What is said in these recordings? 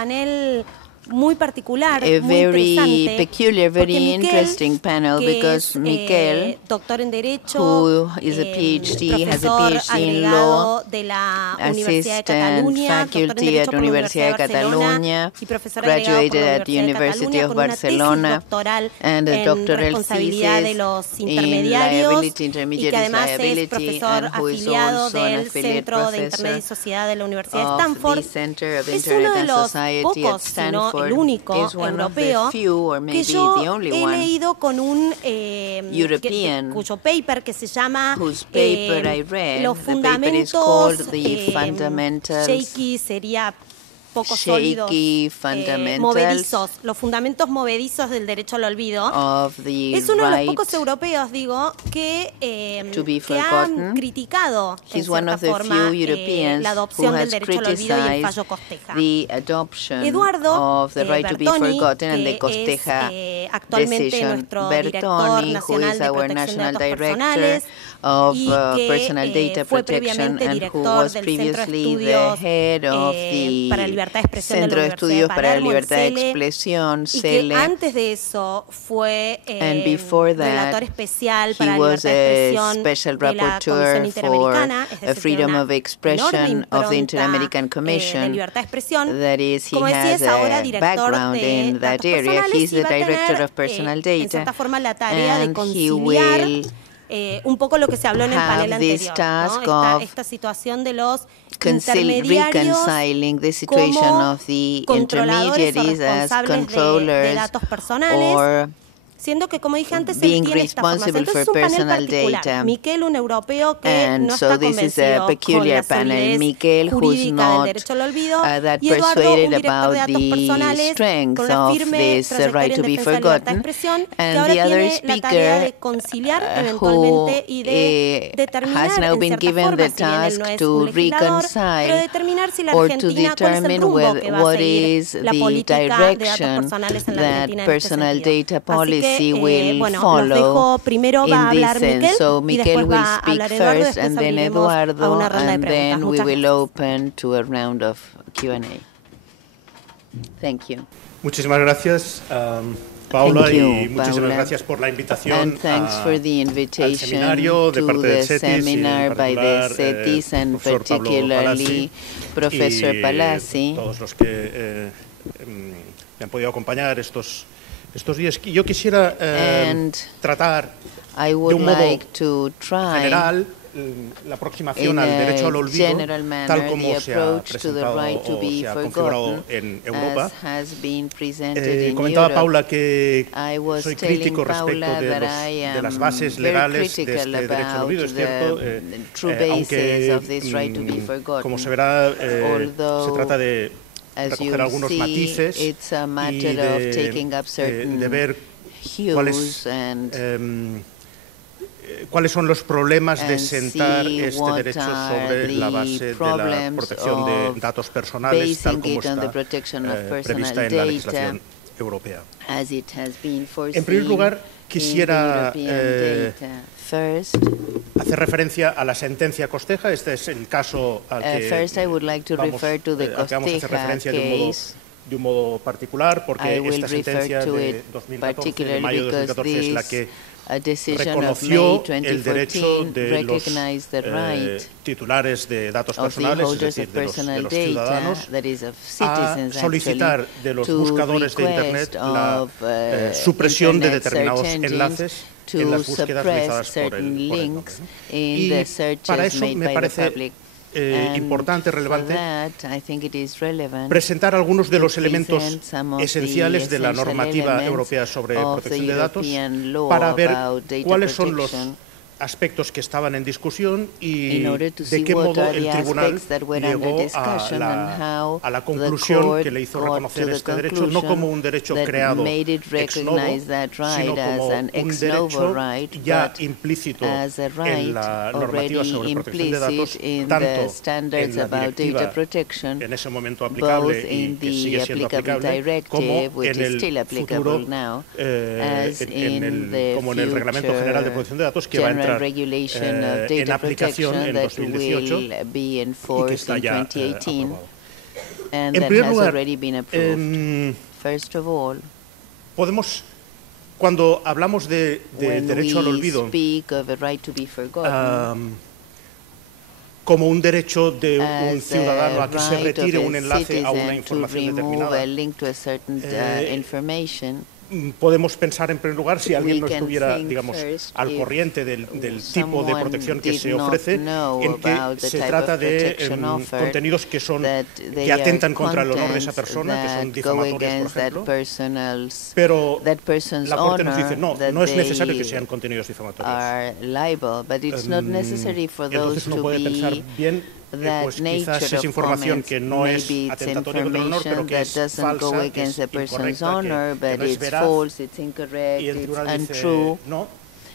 panel muy particular, a muy very interesante, peculiar, very porque Miquel, interesting panel, que because es, Miquel, doctor en Derecho, who is a PhD, has a profesor PhD in law, agregado de la Universidad de assistant Cataluña, doctor en faculty Derecho at por la Universidad Universidad de de Barcelona Catalunya, y profesor agregado por graduated la at the Universidad de University Cataluña of con una tesis Barcelona, doctoral and a en doctoral responsabilidad de thesis los in intermediarios liability, y que intermediaries además es liability, profesor and who is afiliado also an del affiliate Centro de Internet y professor Sociedad de la Universidad de of Stanford. the Center of Es uno Internet de and los Society at pocos, si no el Stanford, único is one of the europeo few, or que maybe yo the only he one, leído con un European, cuyo paper que se llama whose paper I read. los The paper is called fundamentos The Fundamentals, shaky sería poco sólidos, Shaky Fundamentals movedizos, los fundamentos movedizos del derecho al olvido. of the Es uno de los right pocos europeos, digo, que be que han forgotten. criticado en He's one cierta of the forma few Europeans la who adopción del has derecho al olvido y el fallo criticized Costeja. the adoption Eduardo of the right to be Bertoni, forgotten and the que Costeja es actualmente decision. nuestro director Bertoni, who nacional is de our protección de national datos director personales of y que personal data fue protection, previamente and who director was del Centro de previously the Estudios head of para la the Libertad de Expresión de Centro la de Universidad de Estudios para la Palermo, el Libertad de CELE, Expresión, y que CELE, antes de eso fue and before that, relator especial he para la was libertad de a expresión special de la Comisión rapporteur for Interamericana, es decir, freedom tiene of una expression enorme of the impronta Inter-American de Commission. libertad de expresión. That is, he Como decía, has es ahora a director background de in that datos area. personales He's y the va a director tener, of personal en data, cierta forma, la tarea de and he conciliar will un poco lo que se habló en el panel have this anterior, task ¿no? of Esta situación de los intermediarios reconciling the situation como of the controladores o intermediaries as responsables de controllers datos personales, or siendo que, como dije antes, él being tiene esta formación. responsible Entonces es for un panel personal particular. data. Miquel, un europeo que And no so está this is a convencido con peculiar la panel. solidez Miquel, who's jurídica del not derecho al olvido, that y Eduardo, un persuaded director de about datos the personales strength con una of firme this trayectoria right en to be defensa de la libertad de forgotten. expresión, que And ahora the other tiene la tarea de speaker, conciliar who eventualmente y de determinar, has now en been cierta given forma, the si bien él task no es to un legislador, pero reconcile determinar si la or to Argentina, cuál es el determine rumbo que va a what seguir is la the política de datos direction personales en la that Argentina en este personal sentido. data Así policy que, will bueno, los follow dejo. Primero va a in this hablar sense. Miquel So y Miquel después will va a speak hablar Eduardo, first, después and then abriremos a Eduardo, una ronda de and preguntas. then we Muchas will gracias. open to a round of Q&A. Thank you. Muchísimas gracias, Paula, Thank you, y muchísimas Paula. gracias por la invitación And thanks for the al invitation seminario de to parte del the CETIS y en seminar by the particular CETIS, and profesor Pablo particularly Palazzi Professor y Palazzi. todos los que me han podido acompañar estos días. Yo quisiera tratar I de would un modo like to try general la aproximación in al a derecho al olvido, general manner tal como the se ha approach to the presentado right to o be se ha configurado forgotten en Europa. as has been presented in Comentaba Europe. Paula que I was soy telling crítico respecto Paula de, that I de las am bases very legales de critical este derecho al olvido. Es about cierto, the true basis aunque, of this right to be forgotten. como se verá, Although, se trata de as recoger you'll algunos see, matices it's a y matter of taking up certain de ver hues and cuáles son los problemas de and sentar see este what derecho are sobre la the base de la problems protección de of datos personales, tal basing como it on the está protection of personal prevista en la data legislación europea. as it has been En foreseen primer lugar, in quisiera the European data. First, hacer referencia a la sentencia Costeja. Este es el caso al que first I would like to vamos, refer to the al que vamos a hacer Costeja referencia case. de un modo particular, porque I will esta sentencia refer to de it 2014, de particularly mayo de because 2014, es la que a decision of reconoció May el derecho 2014 de los recognized the right titulares de datos of the personales, es holders decir, of de los personal data, ciudadanos, that is of a citizens solicitar actually, de los to buscadores de Internet request la of, supresión de Internet determinados search engines enlaces en to las búsquedas realizadas suppress por el certain nombre, links ¿no? in Y the para searches eso made me by the parece public. importante, relevante, that, I think it is relevant presentar algunos de to los elementos present some of the esenciales de la essential normativa elements europea sobre of protección the de datos European law para ver about data cuáles son los protection, aspectos que estaban en discusión y in order to de see qué what modo are el the tribunal aspects that were under llegó discussion and how a la the conclusión court que le hizo got reconocer to the este derecho, no como un derecho that creado made it ex novo, recognize that right sino as como an un ex novo derecho right, ya but implícito as a en right la normativa already sobre protección de datos, implicit in tanto the standards en la about directiva data protection, en ese momento both aplicable y in que the sigue siendo applicable aplicable, como directive, which en is still el applicable futuro, now, as in the como en el Reglamento General de Protección de Datos, que va a entrar regulation of en data aplicación protection en that 2018 will be y que enforced está in ya 2018. aprobado. and En that primer has lugar, already been approved. First of all, podemos, cuando hablamos de when derecho al we olvido, speak of a right to be forgotten, como un derecho de un as ciudadano a a que se right of retire un a enlace a una citizen to información remove determinada, a link to a certain information, podemos pensar en primer lugar si alguien no we can estuviera, think digamos, first al if corriente del tipo de someone protección que did se not ofrece, know en que about the se type trata of de protection offered, contenidos que they atentan are contra el honor de esa contents persona, que son that go difamatorios, por against that ejemplo. person's Pero la Corte nos honor, dice, no that es necesario que they sean contenidos difamatorios. are liable, but it's not necessary for those Entonces uno to puede pensar be bien, that pues quizás nature es of información comments. que no es Maybe it's atentatoria contra el honor, pero information que that es doesn't go falsa, que against es the person's incorrecta, honor, que but no es it's veraz, false, it's incorrect, y el it's tribunal dice, untrue, no,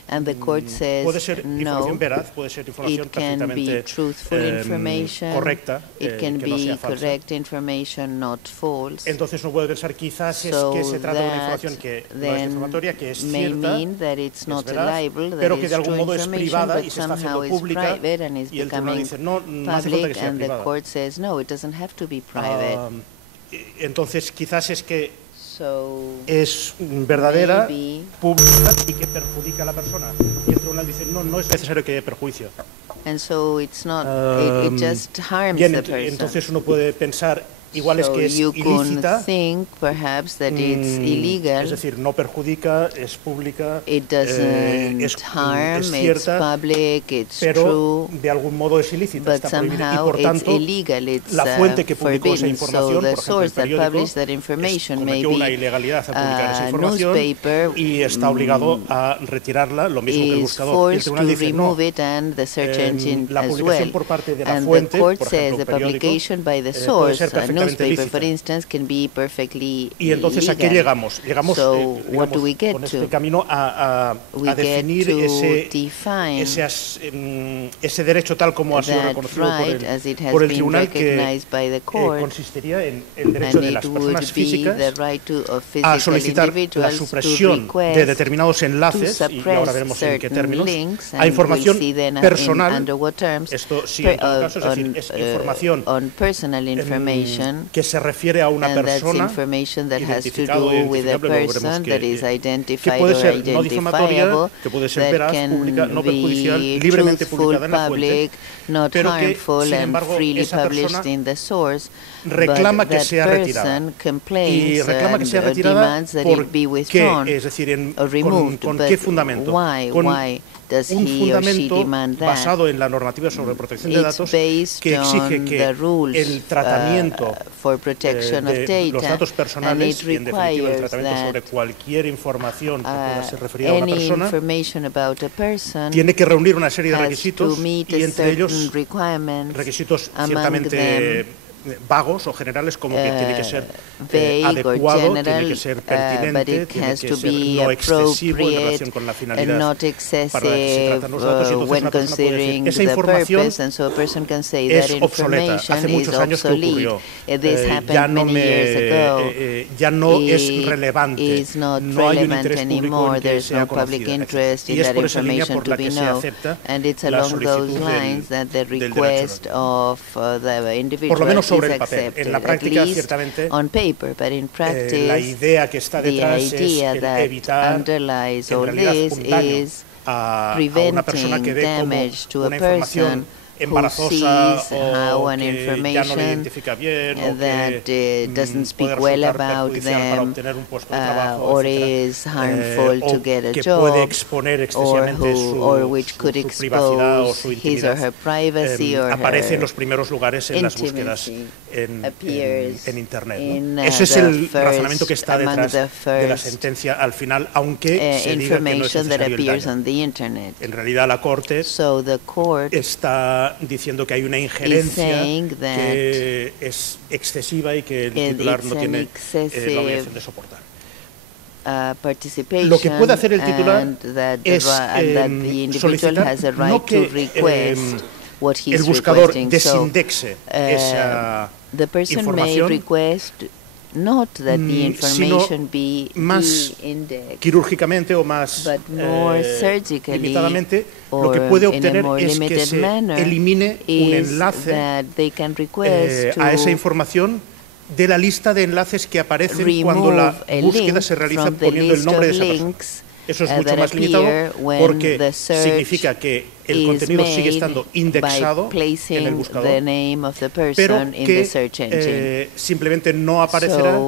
and the court says puede ser no. información veraz, puede ser información It can be perfectamente truthful information, correcta, it can que no be sea falsa. correct information, not false. Entonces uno puede pensar quizás es que se trata de una información que no es difamatoria, que es may cierta, mean that it's es not veraz, libel, that pero que it's de algún true modo es information, privada but y se está somehow haciendo is pública, private and is y el tribunal becoming dice no hace falta que public, sea and the privada. court says no, it doesn't have to be private. Entonces quizás es que So es verdadera, maybe, pública y que perjudica a la persona. Y el tribunal dice, no es necesario que haya perjuicio. and so it's not, it just harms Bien, the person. entonces uno puede pensar, igual es So que es you ilícita, can think perhaps that it's illegal. es decir, no perjudica, es pública, It doesn't es harm, cierta, it's public, it's pero true, de algún modo es ilícita, but está prohibida. Y somehow por it's tanto, illegal, it's la fuente que publicó esa forbidden. información, So por the ejemplo, el source that periódico, published that information may cometió una be ilegalidad al publicar esa a información newspaper, y está obligado a retirarla, lo mismo que el is buscador. Y el forced tribunal to dice, no, remove it and the search engine la as publicación well. por parte de la And fuente, the court por says ejemplo, the un periódico, publication by the puede source, ser a perfectamente newspaper, for lícita. instance, can be perfectly Y entonces, ¿a qué legal. llegamos? Llegamos So, digamos, what do we get con este to? camino a We get definir to ese derecho tal como ha sido that reconocido right as it has por el been tribunal, que recognized by the court, consistiría en el derecho and de it las would personas be físicas the right of a physical solicitar la individuals to supresión request de determinados enlaces, to y ahora suppress veremos en qué certain términos, links, a and información we'll see then personal. under what terms, Esto sí, en todo caso, es decir, es información on personal information, que se refiere a una and that's persona information that has to identificado do with a identificable, luego veremos person that is que identified puede or ser no difamatoria, identifiable, que puede ser that veraz, can pública, no be perjudicial, libremente truthful, publicada en la fuente, public, not pero que, harmful, sin and embargo, freely esa published persona in the source, reclama but que that sea retirada. person complains Y reclama que sea and retirada demands that it be ¿por withdrawn qué? Es decir, or removed. ¿con But qué fundamento? why? Con Why does un he or she fundamento demand that? basado en la normativa sobre protección de It's datos based que exige on que the rules el tratamiento for protection of de los data, datos and personales it y en definitiva el requires tratamiento sobre that cualquier información que pueda ser referida a una any persona information about a person tiene que reunir una serie de has requisitos to meet y a entre ellos certain requirements, requisitos among ciertamente them vagos o generales, como que tiene que ser vague or adecuado, general, tiene que ser but pertinente, it tiene has que to ser be no excesivo en appropriate relación con la and finalidad not para la que se excessive tratan los datos. Y entonces when una persona puede considering decir, esa the información purpose, and so a person can say es that obsoleta, information hace is muchos años que obsolete. ocurrió, This ya happened no, many years ago. ya no es It relevante, is not no hay un relevant interés público anymore, en que there's sea no public conocida, interest y in es that por esa línea information por to la be que se known, acepta and it's la along those solicitud lines that the del derecho request of the individual por lo menos sobre is el papel. accepted, En la at práctica, least ciertamente, on paper, but in la practice, idea que está the detrás es idea el that evitar underlies en all realidad this un daño is a una persona que preventing ve como damage to a una información person who embarazosa sees how o an que ya no le information identifica bien o that que doesn't speak puede well resultar about perjudicial para them, obtener un puesto de trabajo, or etcétera, is harmful to o get a que puede job, exponer or excesivamente which could su privacidad o expose su his or intimidad. her privacy or Aparece en her los primeros lugares en las búsquedas appears en Internet, in, ¿no? Ese es el first, razonamiento que está among detrás the de la first, sentencia al final, aunque se diga que no es information that necesario el appears daño. on the Internet. En realidad la Corte So the court está diciendo que hay una injerencia saying that que es excesiva y que el titular no tiene la obligación de soportar. Participation, Lo que puede hacer el titular and that es the individual solicitar has a right no que to request what he's el buscador requesting. desindexe esa The person may información request not that the information be más de-indexed, quirúrgicamente o más limitadamente, lo que puede obtener es que se elimine un enlace a esa información de la lista de enlaces que aparecen cuando la búsqueda se realiza poniendo el nombre de esa persona. Eso es mucho más limitado porque significa que el contenido sigue estando indexado en el buscador, pero que simplemente no aparecerá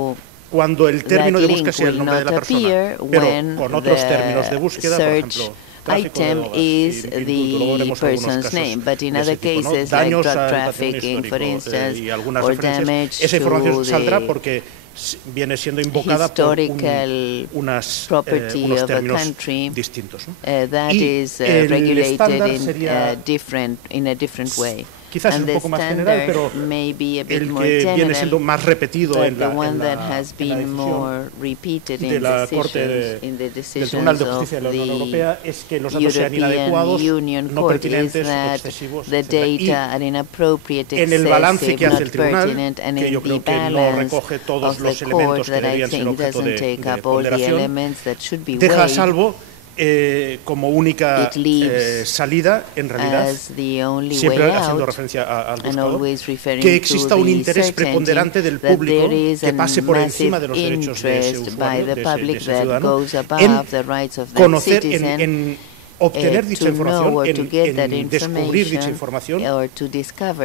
cuando el término de búsqueda sea el nombre de la persona, pero con otros términos de búsqueda, por ejemplo, item is the person's name, but in other cases like drug trafficking, for instance, or damage esa to información saldrá the porque viene siendo invocada por unos términos distintos, ¿no? that is regulated in a different way. Quizás es un poco más general, pero el que viene siendo más repetido en la decisión de la Corte del Tribunal de Justicia de la Unión Europea es que los datos sean inadecuados, no pertinentes o excesivos, etc. Y en el balance que hace el Tribunal, que yo creo que no recoge todos los elementos que deberían ser objeto de ponderación, deja a salvo como única salida, en realidad, siempre haciendo referencia al buscador, que exista un interés preponderante del público que pase por encima de los derechos de ese usuario, de ese ciudadano, en conocer, en obtener dicha información, en descubrir dicha información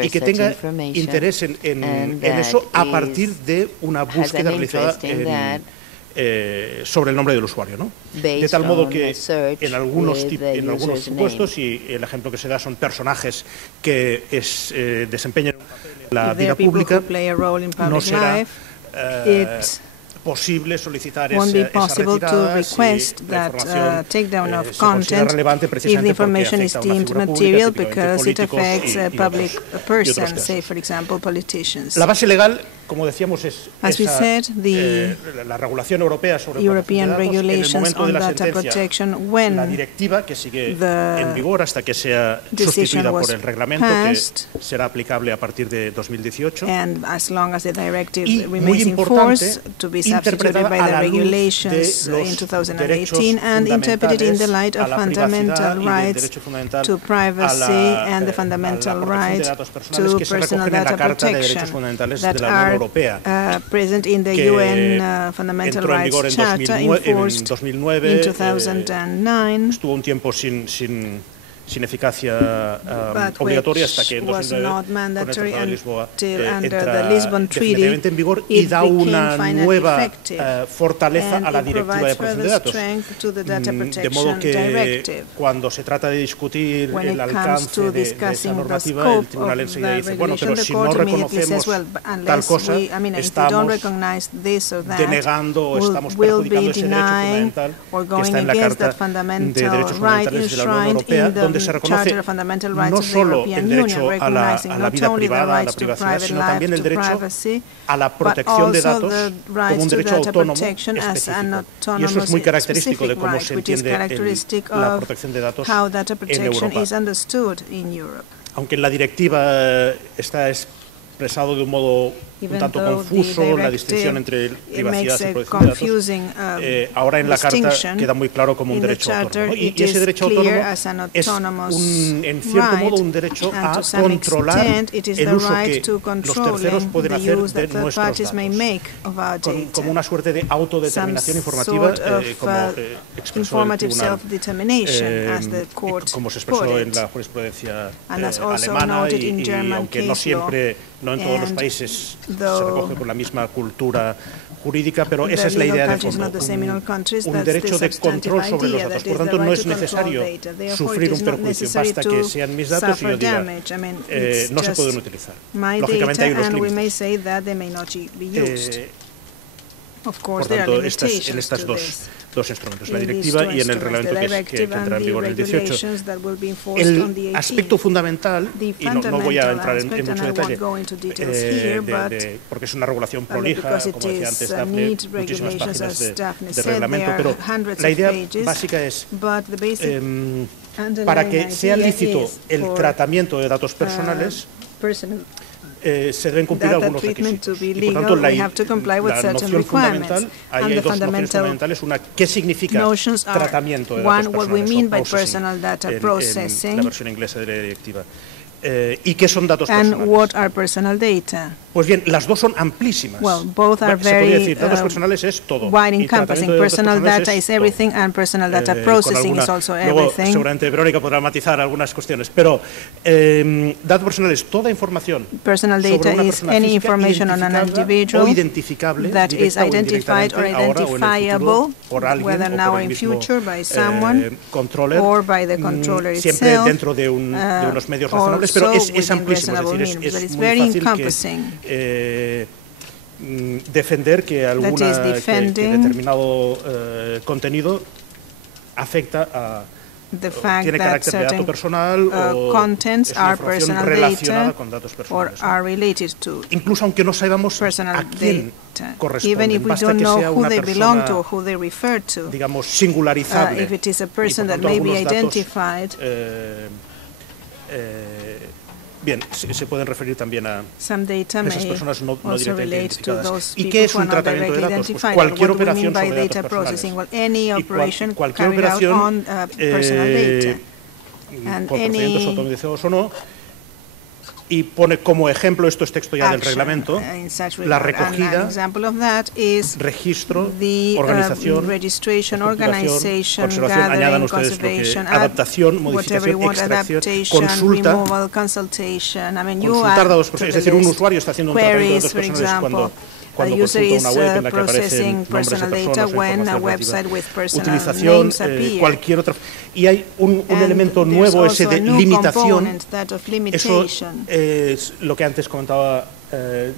y que tenga interés en eso a partir de una búsqueda realizada sobre el nombre del usuario, ¿no? De tal modo que en algunos supuestos, y el ejemplo que se da son personajes que desempeñan un papel en la vida pública, no será posible solicitar esa retirada si la información se considera relevante precisamente porque afecta a una figura pública, típicamente políticos y otros casos. La base legal, como decíamos, es la regulación europea sobre protección de datos. En el momento de la sentencia, la directiva que sigue en vigor hasta que sea sustituida por el reglamento que será aplicable a partir de 2018. Y muy importante, interpretada a la luz de los derechos fundamentales a la privacidad y del derecho fundamental a la protección de datos personales que se recogen en la Carta de Derechos Fundamentales de la Unión Europea, que entró en vigor en 2009, estuvo un tiempo sin eficacia obligatoria hasta que en 2009, con el Tratado de Lisboa, entra definitivamente en vigor y da una nueva fortaleza a la Directiva de Protección de Datos. De modo que cuando se trata de discutir el alcance de esa normativa, el Tribunal enseguida dice, bueno, pero si no reconocemos tal cosa, estamos denegando o estamos perjudicando ese derecho fundamental que está en la Carta de Derechos Fundamentales de la Unión Europea, donde se reconoce no solo el derecho a la vida privada, a la privacidad, sino también el derecho a la protección de datos como un derecho autónomo específico. Y eso es muy característico de cómo se entiende la protección de datos en Europa. Aunque en la directiva está expresado de un modo un tanto confuso la distinción entre privacidad y protección de datos, ahora en la Carta queda muy claro como un derecho autónomo. Y ese derecho autónomo es, en cierto modo, un derecho a controlar el uso que los terceros pueden hacer de nuestros datos, como una suerte de autodeterminación informativa, como expresó el Tribunal, como se expresó en la jurisprudencia alemana, y aunque no siempre, no en todos los países se recoge por la misma cultura jurídica, pero esa es la idea de fondo, un derecho de control sobre los datos. Por tanto, no es necesario sufrir un perjuicio, basta que sean mis datos y yo diga, no se pueden utilizar. Lógicamente hay unos límites. Por tanto, en estas dos instrumentos, la directiva y en el reglamento que entrará en vigor el 18. El aspecto fundamental, y no voy a entrar en mucho detalle, porque es una regulación prolija, como decía antes Daphne, muchísimas páginas de reglamento, pero la idea básica es, para que sea lícito el tratamiento de datos personales, se deben cumplir algunos requisitos. Y por tanto, la noción fundamental, ahí hay dos nociones fundamentales. Una, ¿qué significa tratamiento de datos personales en la versión inglesa de la directiva? ¿Y qué son datos personales? Pues bien, las dos son amplísimas. Well, both are se podría decir, datos personales es todo. Wide encompassing. Personal data is everything, and personal data processing is also everything. Luego, seguramente Verónica podrá matizar algunas cuestiones, pero datos personales, toda información. Personal data is any information on an individual that is identified or identifiable, whether now or in future by someone or by the controller itself. Siempre dentro de unos medios razonables, pero es amplísimo, es decir, es muy fácil defender que que determinado contenido afecta a tiene carácter de dato personal o contents es una are información personal relacionada data con datos or personales. are related to Incluso aunque no sabamos a quién even if we corresponden, don't basta know que sea who una they belong to or persona, who they refer to. digamos, singularizable. If it is a y person por that tanto may be algunos datos, identified, bien, se pueden referir también a some data esas may personas no also directamente relate to identificadas. those ¿Y people qué es who are un not tratamiento de directly datos? Pues identified. cualquier What do we mean operación by sobre data datos processing? personales. Well, any operation cualquier carried out operación, on personal data. And por procedimientos any automatizados o no, y pone como ejemplo, esto es texto ya del reglamento, la recogida, registro, organización, ocupación, conservación, añadan ustedes lo que, adaptación, modificación, extracción, consulta, consultar datos personales, es decir, un usuario está haciendo un tratamiento de datos personales cuando consulta una web en la que aparecen nombres de personas, utilización, cualquier otra. Y hay un elemento nuevo, ese de limitación. Eso es lo que antes comentaba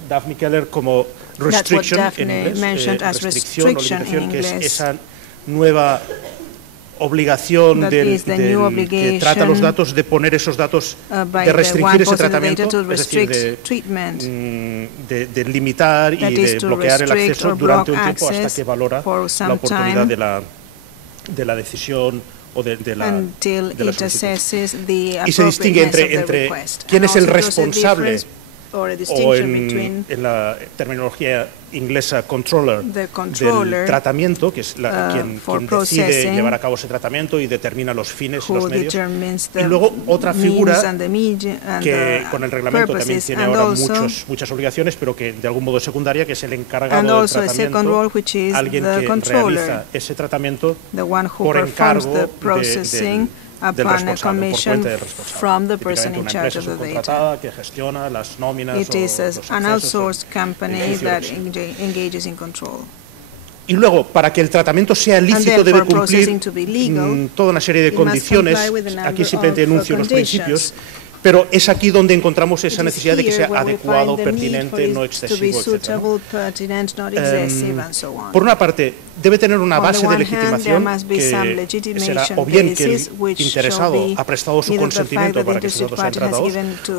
Daphne Keller como restriction en inglés, restricción o limitación, que es esa nueva obligación que trata los datos de poner esos datos, de restringir ese tratamiento, es decir, de limitar y de bloquear el acceso durante un tiempo hasta que valora la oportunidad de la decisión o de la solicitud. Y se distingue entre quién es el responsable o en la terminología inglesa controller del tratamiento, que es quien decide llevar a cabo ese tratamiento y determina los fines y los medios, y luego otra figura que con el reglamento también tiene ahora muchas obligaciones, pero que de algún modo es secundaria, que es el encargado del tratamiento, alguien que realiza ese tratamiento por encargo upon a commission from the person in charge of the data. Que gestiona las nóminas It is an outsourced company that engages in control. Y luego, para que el tratamiento sea lícito, debe cumplir toda una serie de condiciones. Aquí simplemente enuncio los principios. Pero es aquí donde encontramos esa necesidad de que sea adecuado, pertinente, no excesivo, etc. Por una parte, debe tener una base de legitimación que será o bien que el interesado ha prestado su consentimiento para que sus datos sean tratados,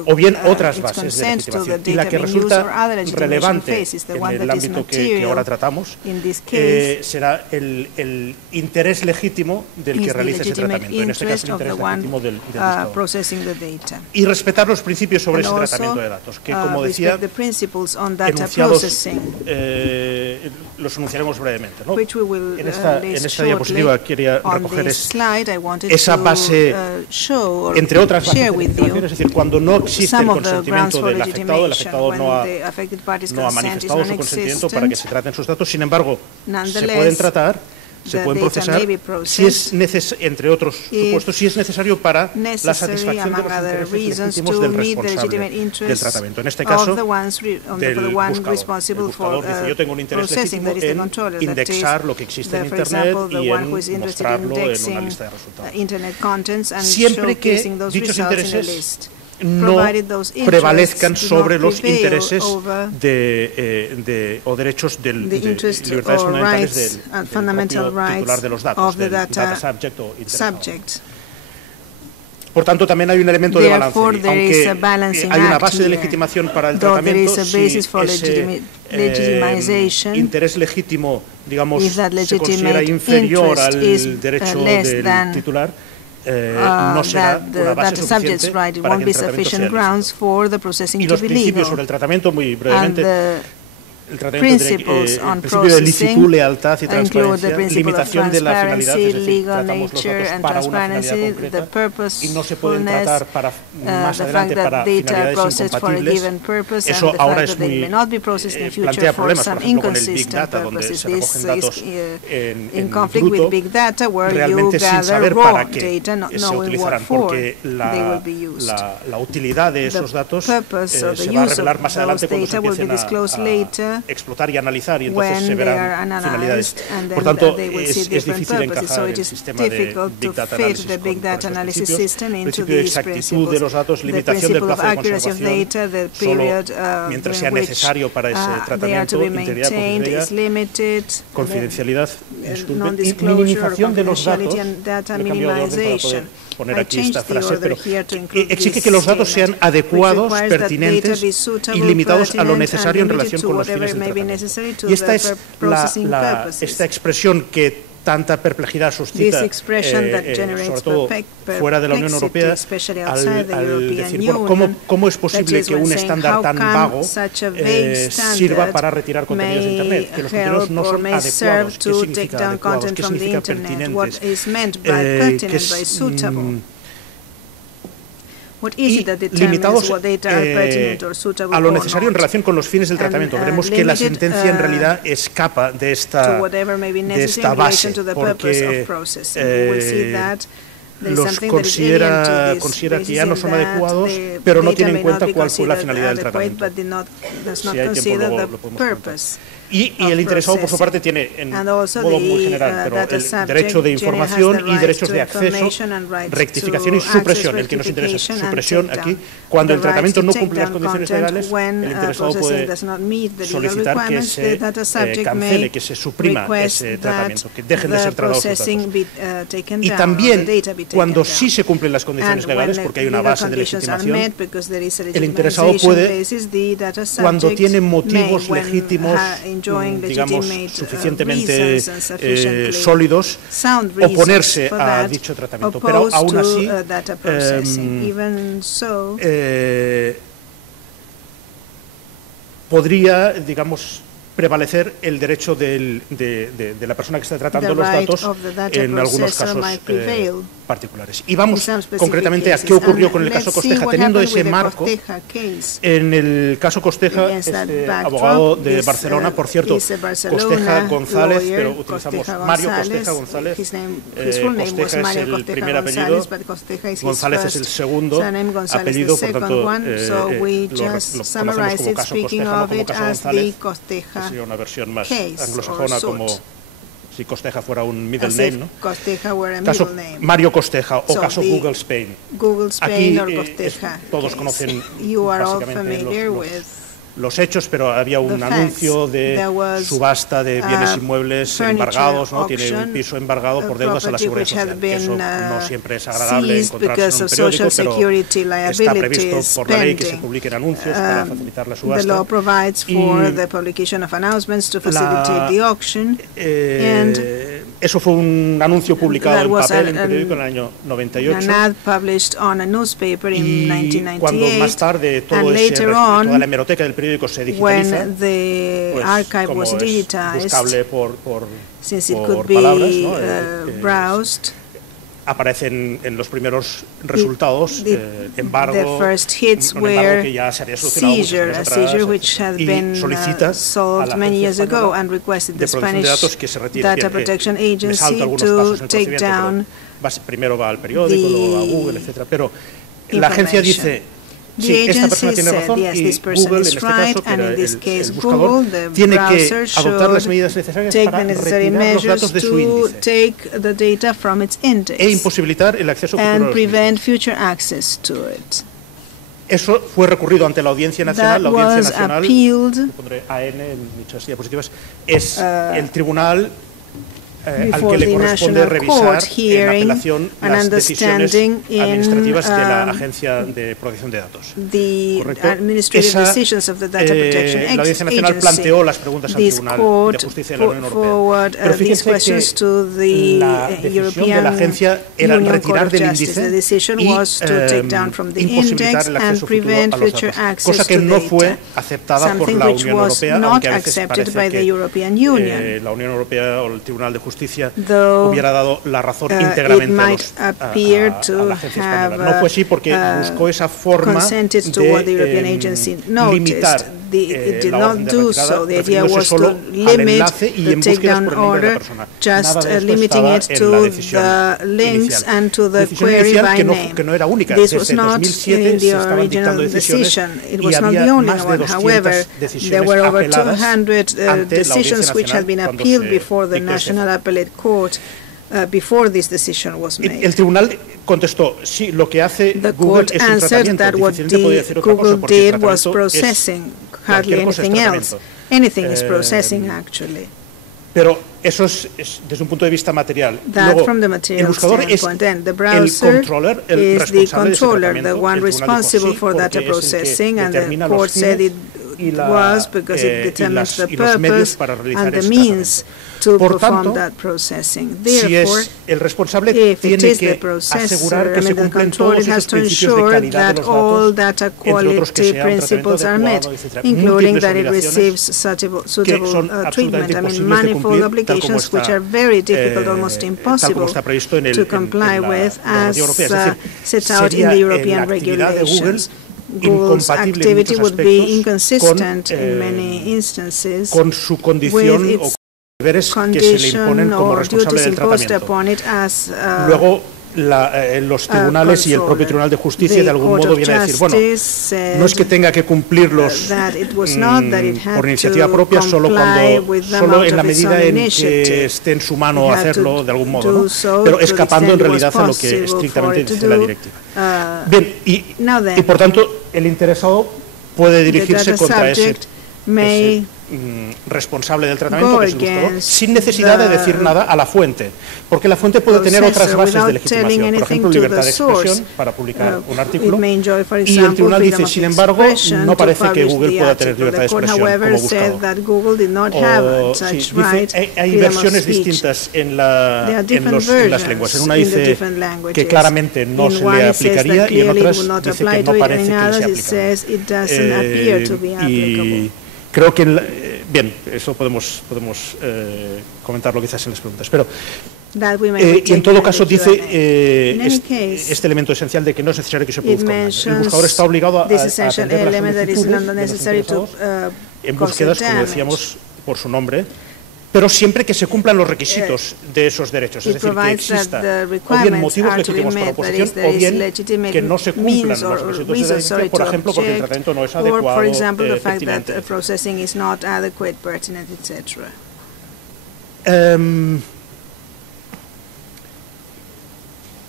o bien otras bases de legitimación. Y la que resulta relevante en el ámbito que ahora tratamos será el interés legítimo del que realiza ese tratamiento. En este caso, el interés legítimo del Estado. Y respetar los principios sobre ese tratamiento de datos, que, como decía, enunciados, los enunciaremos brevemente, ¿no? En esta diapositiva quería recoger esa base, entre otras bases de legitimación, es decir, cuando no existe el consentimiento del afectado, el afectado no ha manifestado su consentimiento para que se traten sus datos, sin embargo, se pueden tratar, se pueden procesar, si es entre otros supuestos, si es necesario para la satisfacción de los intereses legítimos del responsable del tratamiento. En este caso, del buscador dice, yo tengo un interés legítimo en indexar lo que existe en Internet y en mostrarlo en una lista de resultados. Siempre que dichos intereses no prevalezcan sobre los intereses o derechos de libertades fundamentales del propio titular de los datos, del data subject o interpretado. Por tanto, también hay un elemento de balance. Aunque hay una base de legitimación para el tratamiento, si ese interés legítimo, digamos, se considera inferior al derecho del titular, no será una base suficiente para que el tratamiento sea lícito. Y los principios sobre el tratamiento, muy brevemente, el principio de licitud, lealtad y transparencia, limitación de la finalidad, es decir, tratamos los datos para una finalidad concreta y no se pueden tratar para más adelante para finalidades incompatibles. Eso ahora es muy plantea problemas, por ejemplo, con el Big Data, donde se recogen datos en bruto, realmente sin saber para qué se utilizarán, porque la utilidad de esos datos se va a revelar más adelante cuando se empiecen a explotar y analizar, y entonces se verán finalidades. Por tanto, es difícil encajar el sistema de Big Data Analysis con estos principios. Principio de exactitud de los datos, limitación del plazo de conservación, solo mientras sea necesario para ese tratamiento, integridad, confidencialidad, minimización de los datos. He cambiado de orden para poder poner aquí esta frase, pero exige que los datos sean adecuados, pertinentes y limitados a lo necesario en relación con los fines del tratamiento. Y esta es esta expresión que tanta perplejidad suscita, sobre todo fuera de la Unión Europea, al decir, bueno, ¿cómo es posible que un estándar tan vago sirva para retirar contenidos de Internet? Que los contenidos no son adecuados. ¿Qué significa adecuados? ¿Qué significa pertinentes? ¿Qué es y limitados a lo necesario en relación con los fines del tratamiento? Veremos que la sentencia en realidad escapa de esta base, porque los considera que ya no son adecuados, pero no tiene en cuenta cuál fue la finalidad del tratamiento. Si hay tiempo lo podemos contar. Y el interesado, por su parte, tiene, en modo muy general, pero el derecho de información y derechos de acceso, rectificación y supresión. El que nos interesa, supresión aquí, cuando el tratamiento no cumple las condiciones legales, el interesado puede solicitar que se cancele, que se suprima ese tratamiento, que dejen de ser tratados los datos. Y también, cuando sí se cumplen las condiciones legales, porque hay una base de legitimación, el interesado puede, cuando tiene motivos legítimos, digamos, suficientemente sólidos, oponerse a dicho tratamiento. Pero aún así, podría, digamos, prevalecer el derecho de la persona que está tratando los datos en algunos casos particulares. Y vamos concretamente a qué ocurrió con el caso Costeja, teniendo ese marco. En el caso Costeja, este abogado de Barcelona, por cierto, Costeja González, pero utilizamos Mario Costeja González. Costeja es el primer apellido, González es el segundo apellido, por tanto lo conocemos como caso Costeja, no como caso González. Sería una versión más anglosajona, como si Costeja fuera un middle name, ¿no? Caso Mario Costeja o caso Google Spain. Aquí todos conocen básicamente los hechos, pero había un anuncio de subasta de bienes inmuebles embargados, ¿no? Tiene un piso embargado por deudas a la Seguridad Social. Eso no siempre es agradable encontrarse en un periódico, pero está previsto por la ley que se publiquen anuncios para facilitar la subasta. Eso fue un anuncio publicado en papel en periódico en el año 98. Y cuando más tarde toda la hemeroteca del periódico se digitaliza, pues como es buscable por palabras, ¿no? Aparecen en los primeros resultados embargo, un embargo que ya se había solucionado muchos años atrás, y solicita a la Agencia Española de Protección de Datos que se retire. Me salto algunos pasos en el procedimiento, pero primero va al periódico, luego a Google, etcétera. Pero la agencia dice: sí, esta persona tiene razón, y Google, en este caso, que era el buscador, tiene que adoptar las medidas necesarias para retirar los datos de su índice e imposibilitar el acceso futuro a los mismos. Eso fue recurrido ante la Audiencia Nacional. La Audiencia Nacional, pondré AN en muchas diapositivas, es el tribunal al que le corresponde revisar en apelación las decisiones administrativas de la Agencia de Protección de Datos. ¿Correcto? La Audiencia Nacional planteó las preguntas al Tribunal de Justicia de la Unión Europea. Pero fíjense que la decisión de la agencia era retirar del índice y imposibilitar el acceso futuro a los datos, cosa que no fue aceptada por la Unión Europea, aunque a veces parece que la Unión Europea o el Tribunal de Justicia hubiera dado la razón íntegramente a la agencia española. No fue así porque buscó esa forma de limitar la orden de retirada, refiriéndose solo al enlace y en búsquedas por el nombre de la persona. Nada de esto estaba en la decisión inicial. Decisión inicial que no era única. Desde 2007 se estaban dictando decisiones y había más de 200 decisiones apeladas ante la Audiencia Nacional before this decision was made. El tribunal contestó, sí, lo que hace Google es un tratamiento. Difícilmente podía decir otra cosa porque el tratamiento es cualquier cosa, es tratamiento. Anything is processing, actually. Pero eso es desde un punto de vista material. Luego, el buscador es el controller, el responsable de ese tratamiento. The one responsible for data processing, and the court said it was because it determines the purpose and the means to perform that processing. Therefore, el responsable tiene que asegurar que se cumplen todos esos principios de calidad de los datos, entre otros que sea un tratamiento adecuado, including that it receives suitable treatment. I mean, manifold obligations which are very difficult, almost impossible to comply with, as set out in the European regulations. Google's activity would be inconsistent in many instances with its condition or duties imposed upon it as Luego, los tribunales y el propio Tribunal de Justicia de algún modo viene a decir, bueno, no es que tenga que cumplirlos por iniciativa propia solo en la medida en que esté en su mano hacerlo de algún modo, ¿no? Pero escapando en realidad a lo que estrictamente dice la directiva. Bien, y por tanto el interesado puede dirigirse contra ese responsable del tratamiento, que es el buscador, sin necesidad de decir nada a la fuente, porque la fuente puede tener otras bases de legitimación, por ejemplo, libertad de expresión para publicar un artículo, y el tribunal dice, sin embargo, no parece que Google pueda tener libertad de expresión como buscador. Dice, hay versiones distintas en las lenguas. En una dice que claramente no se le aplicaría y en otras dice que no parece que le sea aplicable. Creo que, bien, eso podemos comentarlo quizás en las preguntas, pero y en todo caso dice este elemento esencial de que no es necesario que se produzca un daño. El buscador está obligado a atender las solicitudes en búsquedas, como decíamos, por su nombre, pero siempre que se cumplan los requisitos de esos derechos, es decir, que exista o bien motivos legítimos para oposición o bien que no se cumplan los requisitos de por ejemplo, porque el tratamiento no es adecuado, pertinente.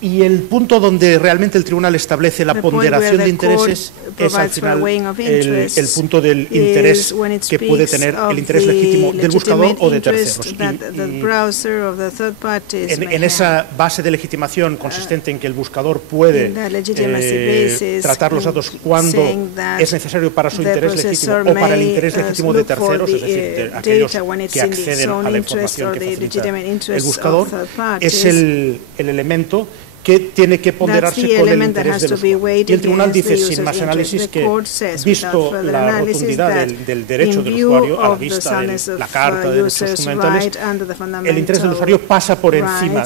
Y el punto donde realmente el tribunal establece la ponderación de intereses es al final el punto del interés que puede tener el interés legítimo del buscador o de terceros. En esa base de legitimación consistente en que el buscador puede tratar los datos cuando es necesario para su interés legítimo o para el interés legítimo de terceros, es decir, de aquellos que acceden a la información que facilita el buscador, es el elemento que tiene que ponderarse con el interés de los usuarios. Y el tribunal dice, sin más análisis, que visto la rotundidad del derecho del usuario a la vista de la Carta de Derechos Fundamentales, el interés del usuario pasa por encima,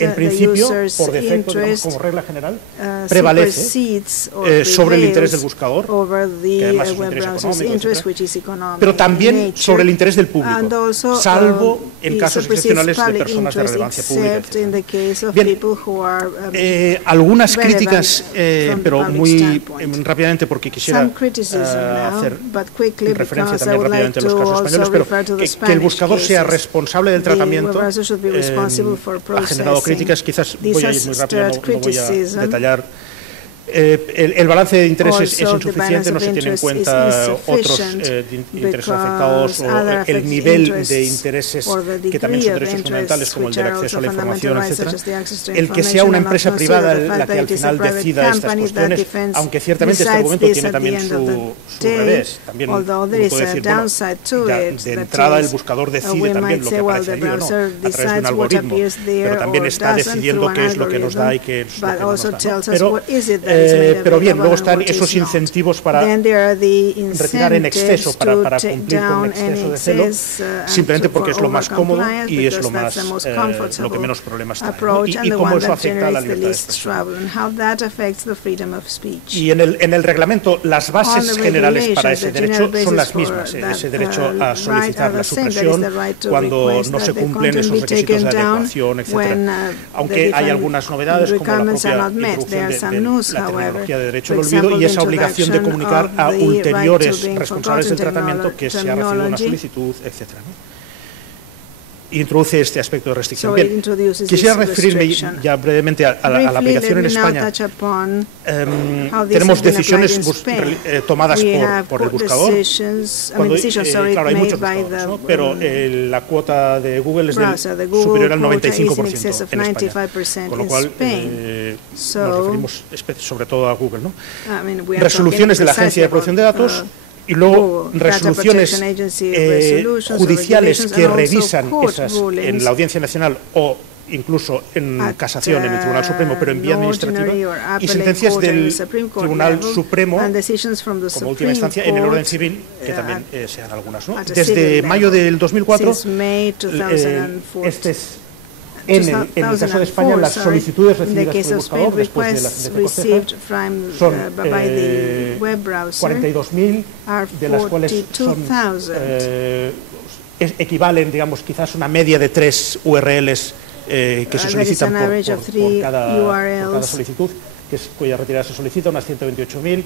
en principio, por defecto, digamos, como regla general, prevalece sobre el interés del buscador, que además es un interés económico, pero también sobre el interés del público, salvo en casos excepcionales de personas de relevancia pública. Bien, algunas críticas, pero muy rápidamente, porque quisiera hacer referencia también rápidamente a los casos españoles, pero que el buscador sea responsable del tratamiento ha generado críticas. Quizás voy a ir muy rápido, no voy a detallar El balance de intereses es insuficiente, no se tiene en cuenta otros intereses afectados o el nivel de intereses que también son derechos fundamentales, como el del acceso a la información, etc. El que sea una empresa privada la que al final decida estas cuestiones, aunque ciertamente este argumento tiene también su revés. También uno puede decir, bueno, ya de entrada el buscador decide también lo que aparece allí o no, a través de un algoritmo, pero también está decidiendo qué es lo que nos da y qué es lo que no nos da. Pero bien, luego están esos incentivos para retirar en exceso, para cumplir con un exceso de celo, simplemente porque es lo más cómodo y es lo que menos problemas trae, ¿no? Y cómo eso afecta a la libertad de expresión. Y en el reglamento, las bases generales para ese derecho son las mismas. Ese derecho a solicitar la supresión cuando no se cumplen esos requisitos de adecuación, etc. Aunque hay algunas novedades, como la propia introducción de la terminología de derecho al olvido y esa obligación de comunicar a ulteriores responsables del tratamiento que se ha recibido una solicitud, etc., ¿no? Introduce este aspecto de restricción. Bien, quisiera referirme ya brevemente a la aplicación en España. Tenemos decisiones tomadas por el buscador. Claro, hay muchos buscadores, ¿no? Pero la cuota de Google es superior al 95% en España, con lo cual nos referimos sobre todo a Google, ¿no? Resoluciones de la Agencia de Protección de Datos y luego resoluciones judiciales que revisan esas en la Audiencia Nacional o incluso en casación en el Tribunal Supremo, pero en vía administrativa, y sentencias del Tribunal Supremo como última instancia en el orden civil, que también sean algunas, ¿no? Desde mayo del 2004, en el caso de España, las solicitudes recibidas por el buscador después de la sentencia son 42.000, de las cuales equivalen, digamos, quizás una media de 3 URLs que se solicitan por cada solicitud, cuya retirada se solicita, unas 128.000,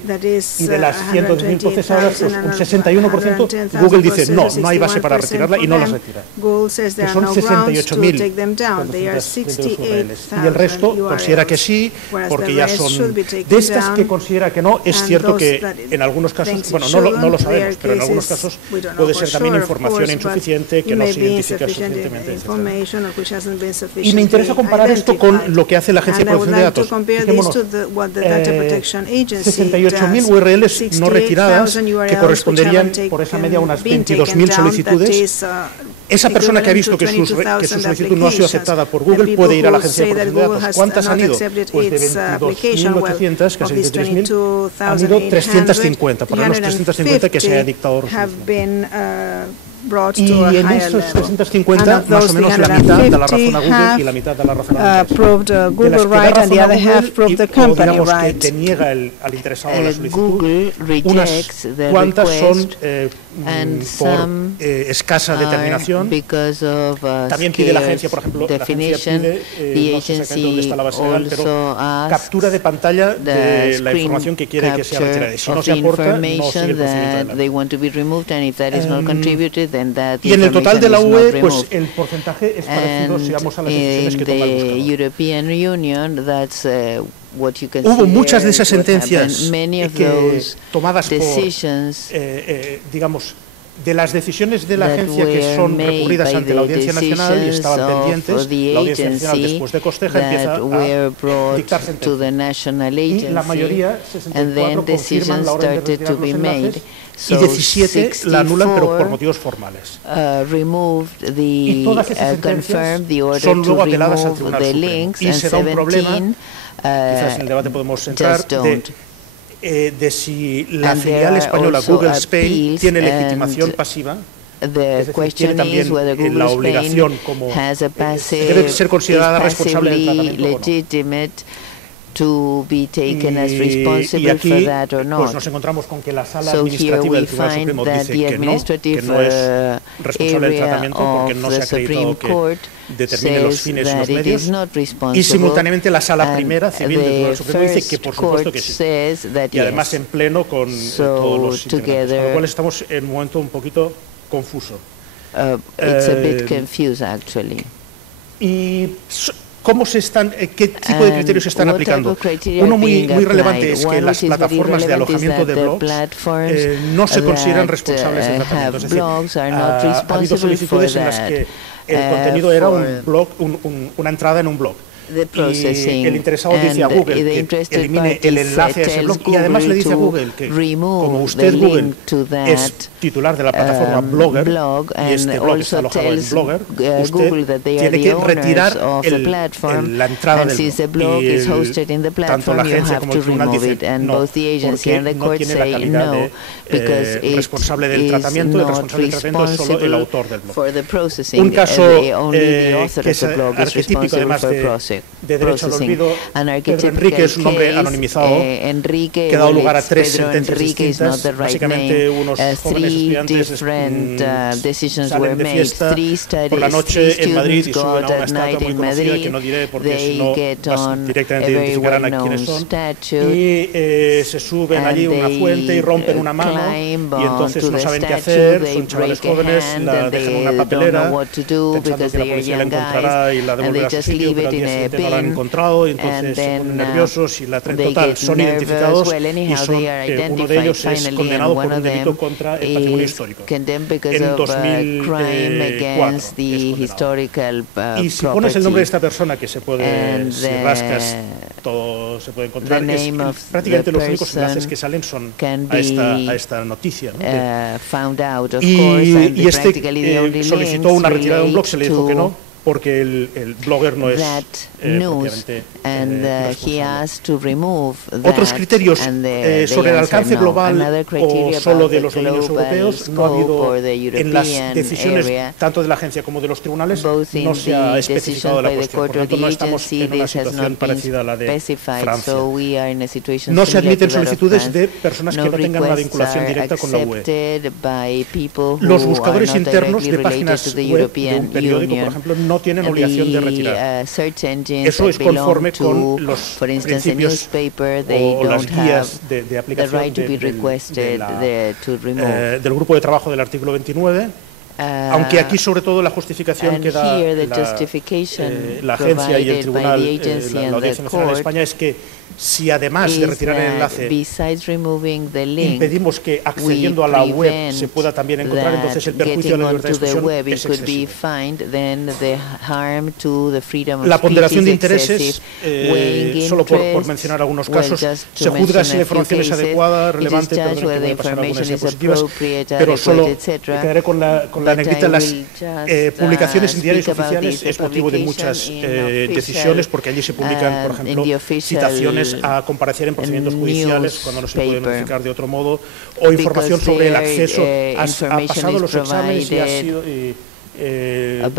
y de las 110.000 procesadas, pues un 61%, Google dice no hay base para retirarla y no las retira. Que son 68.422 URLs. Y el resto considera que sí, porque ya son de estas que considera que no. Es cierto que en algunos casos, bueno, no lo sabemos, pero en algunos casos puede ser también información insuficiente que no se identifica suficientemente, etc. Y me interesa comparar esto con lo que hace la Agencia de Protección de Datos. Fijémonos, 68.000 URLs no retiradas, que corresponderían por esa media a unas 22.000 solicitudes. Esa persona que ha visto que su solicitud no ha sido aceptada por Google puede ir a la Agencia de Protección de Datos. ¿Cuántas han ido? Pues de 22.800, casi 23.000, han ido 350, por lo menos 350 que se ha dictado resolución. Y en esos 350, más o menos la mitad da la razón a Google y la mitad da la razón a Google. De las que da razón a Google, o digamos que deniega al interesado de la solicitud, unas cuantas son por escasa determinación. También pide la agencia, por ejemplo, la agencia pide, no sé exactamente dónde está la base legal, pero captura de pantalla de la información que quiere que sea retirada. Si no se aporta, no sigue el procedimiento. Y en el total de la UE, pues el porcentaje es parecido si vamos a las decisiones que toma el buscador. Hubo muchas de esas sentencias tomadas por, digamos, de las decisiones de la agencia que son recurridas ante la Audiencia Nacional y estaban pendientes. La Audiencia Nacional, después de Costeja, empieza a dictar sentencias. Y la mayoría, 64, confirman la orden de retirar los enlaces, y 17 la anulan, pero por motivos formales. Y todas esas sentencias son luego apeladas al Tribunal Supremo. Y se da un problema, quizás en el debate podemos entrar, de si la filial española Google Spain tiene legitimación pasiva. Es decir, tiene también la obligación como debe ser considerada responsable del tratamiento y aquí pues nos encontramos con que la sala administrativa del Tribunal Supremo dice que no es responsable del tratamiento porque no se ha acreditado que determine los fines y los medios, y simultáneamente la sala primera civil del Tribunal Supremo dice que por supuesto que sí, y además en pleno con todos los integrantes, con lo cual estamos en un momento un poquito confuso. It's a bit confused, actually. Y ¿Qué tipo de criterios se están aplicando? Uno muy relevante es que las plataformas de alojamiento de blogs no se consideran responsables del tratamiento. Es decir, ha habido solicitudes en las que el contenido era un blog, una entrada en un blog. Y el interesado dice a Google que elimine el enlace a ese blog y además le dice a Google que como usted, Google, es titular de la plataforma Blogger y este blog está alojado en Blogger, usted tiene que retirar la entrada del blog. Y tanto la agencia como el tribunal dicen no, porque no tiene la calidad de responsable del tratamiento. El responsable del tratamiento es solo el autor del blog. Un caso que es arquetípico además de derecho al olvido, Pedro Enrique es un nombre anonimizado que ha dado lugar a 3 sentencias distintas. Básicamente unos jóvenes estudiantes salen de fiesta por la noche en Madrid y suben a una estatua muy conocida que no diré porque si no directamente identificarán a quiénes son, y se suben allí a una fuente y rompen una mano y entonces no saben qué hacer, son chavales jóvenes, la dejan en una papelera pensando que la policía la encontrará y la devolverá a su sitio, pero al día siguiente no la han encontrado y entonces se ponen nerviosos y la traen total. Son identificados y uno de ellos es condenado por un delito contra el patrimonio histórico en 2004. Y si pones el nombre de esta persona, que se puede, si rascas, todo se puede encontrar, prácticamente los únicos enlaces que salen son a esta noticia, ¿no? Y este solicitó una retirada de un blog, se le dijo que no, porque el blogger no es propiamente Otros criterios sobre el alcance global o solo de los dominios europeos no ha habido en las decisiones tanto de la agencia como de los tribunales, no se ha especificado la cuestión. Por lo tanto, no estamos en una situación parecida a la de Francia. No se admiten solicitudes de personas que no tengan una vinculación directa con la UE. Los buscadores internos de páginas web de un periódico, por ejemplo, no tienen obligación de retirar. Eso es conforme con los principios o las guías de aplicación del grupo de trabajo del artículo 29, aunque aquí sobre todo la justificación que da la agencia y el tribunal, la Audiencia Nacional de España, es que si además de retirar el enlace impedimos que accediendo a la web se pueda también encontrar, entonces el perjuicio de la libertad de expresión es excesivo. La ponderación de intereses, solo por mencionar algunos casos, se juzga si la información es adecuada, relevante, perdón, que voy a pasar algunas diapositivas, pero solo quedaré con la anécdota. Las publicaciones en diarios oficiales es motivo de muchas decisiones, porque allí se publican, por ejemplo, citaciones a comparecer en procedimientos judiciales cuando no se puede notificar de otro modo, o información sobre el acceso, ha pasado los exámenes y ha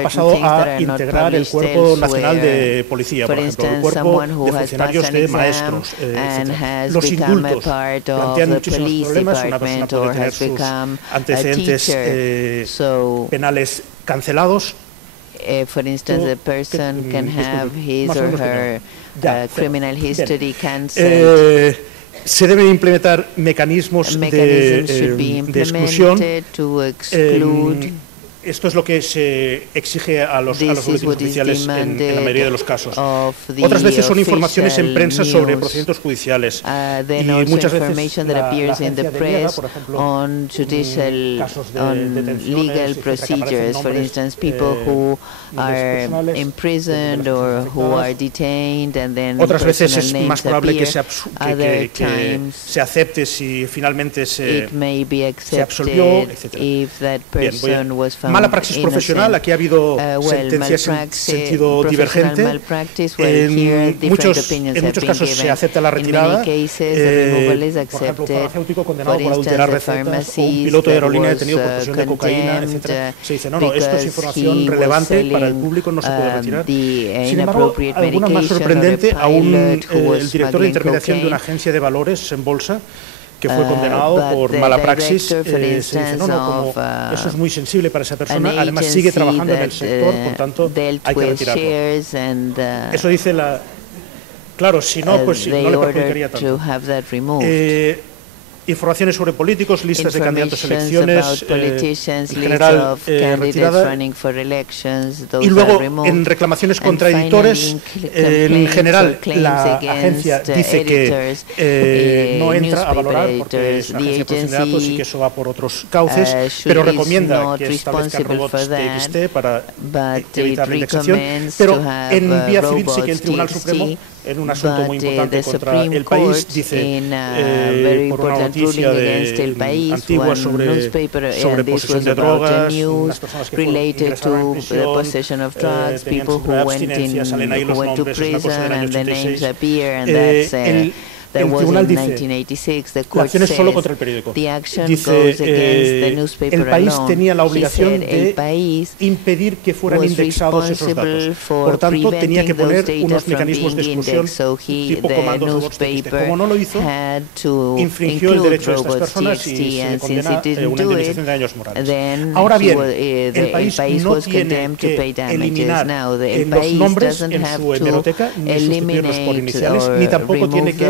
pasado a integrar el Cuerpo Nacional de Policía, por ejemplo, el Cuerpo de Funcionarios de Maestros, etc. Los indultos plantean muchísimos problemas. Una persona puede tener sus antecedentes penales cancelados. For instance, a person can have his or her criminal history cancelled. Se deben implementar mecanismos de exclusión. Esto es lo que se exige a los boletines oficiales en la mayoría de los casos. Otras veces son informaciones en prensa sobre procedimientos judiciales. Y muchas veces la agencia deriva, por ejemplo, casos de detenciones, procedures. For instance, people who are imprisoned or who are detained and then otras veces es más probable que se acepte si finalmente se absolvió, etc. Mala praxis profesional, aquí ha habido sentencias en sentido divergente. En muchos casos se acepta la retirada. Por ejemplo, un farmacéutico condenado por adulterar recetas o un piloto de aerolínea detenido por posesión de cocaína, etc. Se dice, no, esto es información relevante para el público, no se puede retirar. Sin embargo, alguna más sorprendente, aún el director de intermediación de una agencia de valores en bolsa, que fue condenado por mala praxis, se dice, como eso es muy sensible para esa persona, además sigue trabajando en el sector, por tanto hay que retirarlo. Eso dice la... Claro, si no, pues no le perjudicaría tanto. informaciones sobre políticos, listas de candidatos a elecciones, en general retiradas. Y luego, en reclamaciones contra editores, en general la agencia dice que no entra a valorar porque es una agencia de protección de datos y que eso va por otros cauces, pero recomienda que establezca robots TXT para evitar la indexación. Pero en vía civil sí que el Tribunal Supremo, en un asunto muy importante contra El País, dice, por una noticia antigua sobre posesión de drogas, unas personas que ingresaron en prisión, tenían siempre abstinencia, salen ahí los nombres, es una cosa del año 86. El tribunal dice, la acción es solo contra el periódico. Dice, el país tenía la obligación de impedir que fueran indexados esos datos. Por tanto, tenía que poner unos mecanismos de exclusión tipo comandos robots TXT. Como no lo hizo, infringió el derecho de estas personas y se le condena una indemnización de daños morales. Ahora bien, el país no tiene que eliminar los nombres en su hemeroteca, ni sustituirlos por iniciales, ni tampoco tiene que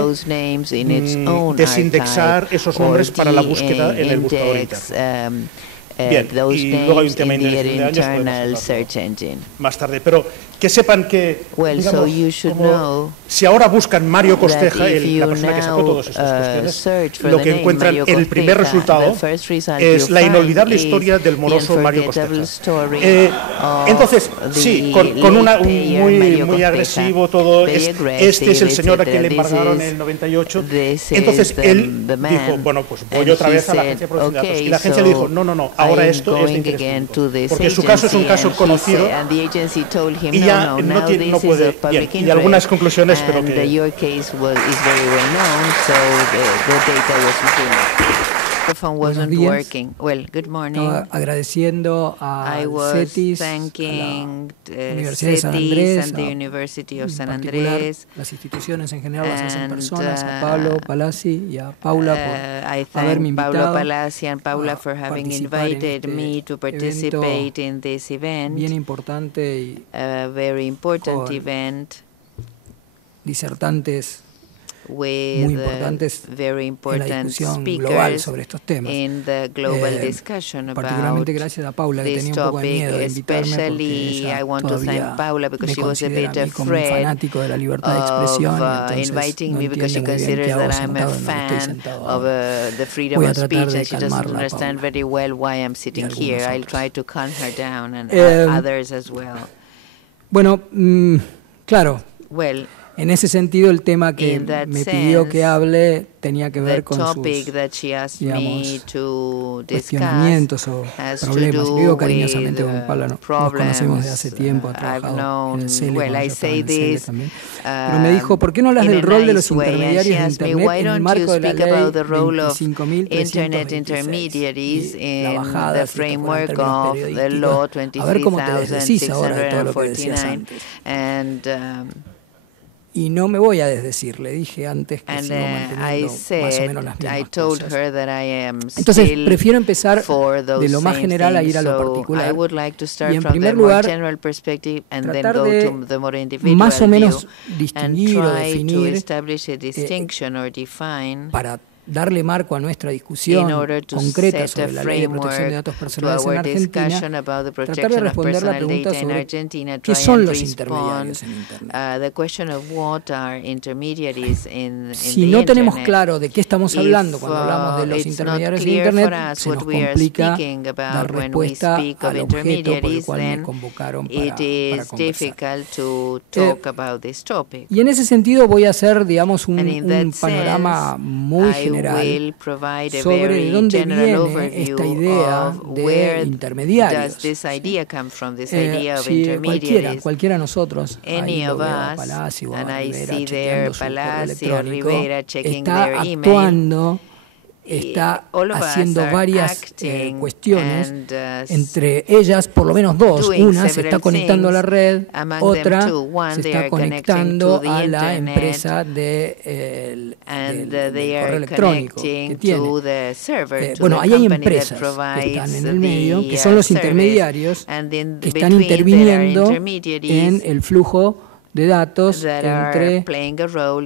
desindexar esos nombres para la búsqueda en el buscador interno. Bien, y luego hay un tema de años más tarde, pero que sepan que, digamos, si ahora buscan Mario Costeja, la persona que sacó todas estas cuestiones, lo que encuentran en el primer resultado es la inolvidable historia del moroso Mario Costeja. Entonces, sí, con un muy agresivo todo, este es el señor a quien le embargaron en el 98. Entonces él dijo, bueno, pues voy otra vez a la agencia de protección de datos. Y la agencia le dijo, no, ahora esto es de interés público, porque su caso es un caso conocido y ya no puede. Bien, y algunas conclusiones, pero que Buenos días. Estaba agradeciendo a CETIS, a la Universidad de San Andrés, las instituciones en general, las hacen personas, a Pablo Palazzi y a Paula por haberme invitado a participar en este evento bien importante y con disertantes muy importantes en la discusión global sobre estos temas. Particularmente gracias a Paula, que tenía un poco de miedo de invitarme porque ella todavía me considera a mí como un fanático de la libertad de expresión y entonces no entiende muy bien qué hago sentado en donde estoy sentado ahora. Voy a tratar de calmarla, Paula. Bueno, claro. En ese sentido, el tema que me pidió que hable tenía que ver con sus, digamos, cuestionamientos o problemas. Y digo cariñosamente, con Paula nos conocemos de hace tiempo, ha trabajado en el CELE, cuando yo estaba en el CELE también. Pero me dijo, ¿por qué no hablas del rol de los intermediarios de Internet en el marco de la ley 25.320 y la bajada, si en términos periodísticos? A ver cómo te desdecís ahora de todo lo que decías antes. Y no me voy a desdecir, le dije antes que sigo manteniendo más o menos las mismas cosas. Entonces, prefiero empezar de lo más general a ir a lo particular. Y en primer lugar, tratar de más o menos distinguir o definir para darle marco a nuestra discusión concreta sobre la Ley de Protección de Datos Personales en Argentina, tratar de responder la pregunta sobre qué son los intermediarios en Internet. Si no tenemos claro de qué estamos hablando cuando hablamos de los intermediarios en Internet, se nos complica dar respuesta al objeto por el cual me convocaron para conversar. Y en ese sentido voy a hacer, digamos, un panorama muy general sobre de dónde viene esta idea de intermediarios. Si cualquiera de nosotros, ahí lo veo a Palazzi o a Rivera chequeando su correo electrónico, está actuando, está haciendo varias cuestiones, entre ellas por lo menos dos. Una se está conectando a la red, otra se está conectando a la empresa del correo electrónico que tiene. Bueno, ahí hay empresas que están en el medio, que son los intermediarios, que están interviniendo en el flujo de datos entre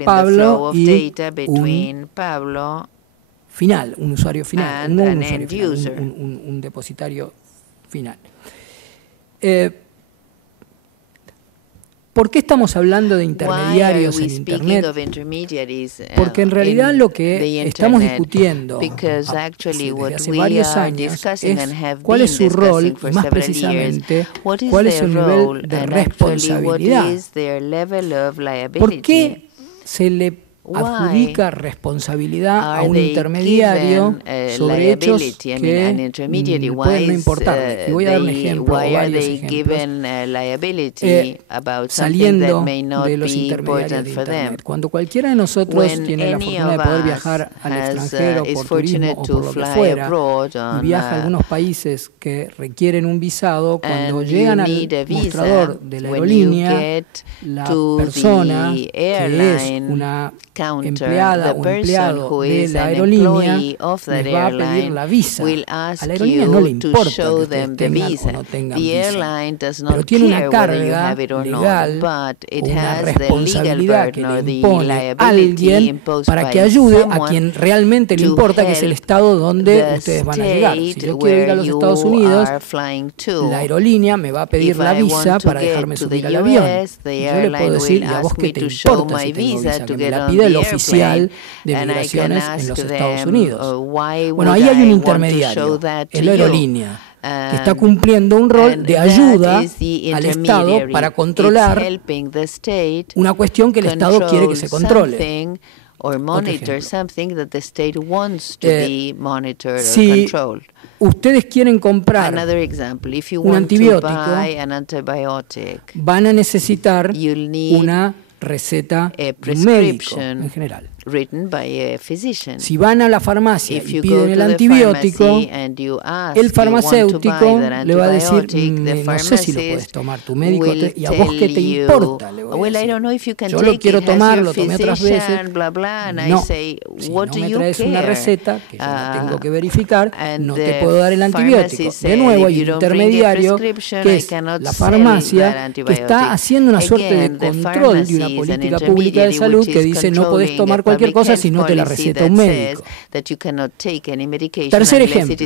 Pablo y un final, un usuario final, no un usuario final, un depositario final. ¿Por qué estamos hablando de intermediarios en Internet? Porque en realidad lo que estamos discutiendo desde hace varios años es cuál es su rol y más precisamente cuál es su nivel de responsabilidad. ¿Por qué se le adjudica responsabilidad a un intermediario sobre hechos que pueden no importarle? Y voy a dar un ejemplo, o varios ejemplos, saliendo de los intermediarios de Internet. Cuando cualquiera de nosotros tiene la fortuna de poder viajar al extranjero por turismo o por lo que fuera, y viaja a algunos países que requieren un visado, cuando llegan al mostrador de la aerolínea, la persona que es una empleada o empleado de la aerolínea les va a pedir la visa. A la aerolínea no le importa que ustedes tengan o no tengan visa, pero tiene una carga legal o una responsabilidad que le impone a alguien para que ayude a quien realmente le importa, que es el estado donde ustedes van a llegar. Si yo quiero ir a los Estados Unidos, la aerolínea me va a pedir la visa para dejarme subir al avión. Y yo le puedo decir, ¿y a vos qué te importa si tengo visa? Que me la pida el oficial de migraciones en los Estados Unidos. Bueno, ahí hay un intermediario, es la aerolínea, que está cumpliendo un rol de ayuda al Estado para controlar una cuestión que el Estado quiere que se controle. Si ustedes quieren comprar un antibiótico, van a necesitar una receta de un médico en general. Si van a la farmacia y piden el antibiótico, el farmacéutico le va a decir, no sé si lo puedes tomar, tu médico, ¿y a vos qué te importa? Le voy a decir. Yo lo quiero tomar, lo tomé otras veces. No, si no me traes una receta, que yo la tengo que verificar, no te puedo dar el antibiótico. De nuevo, hay un intermediario, que es la farmacia, que está haciendo una suerte de control de una política pública de salud que dice no podés tomar cualquier cosa si no te la receta un médico. Tercer ejemplo.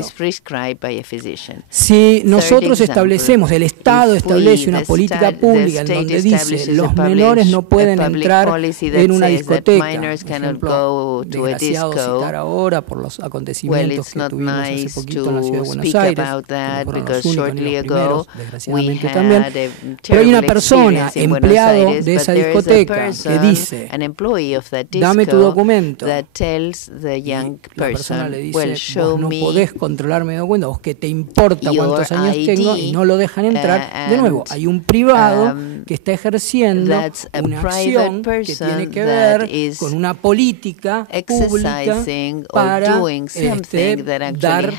Si nosotros establecemos, el Estado establece una política pública en donde dice los menores no pueden entrar en una discoteca, ejemplo desgraciado citar ahora por los acontecimientos que tuvimos hace poquito en la ciudad de Buenos Aires, que fueron los únicos ni los primeros, desgraciadamente también, pero hay una persona, empleado de esa discoteca, que dice, dame tu documento, y la persona le dice, vos no podés controlarme de documento, vos que te importa cuántos años tengo, y no lo dejan entrar. De nuevo, hay un privado que está ejerciendo una acción que tiene que ver con una política pública para dar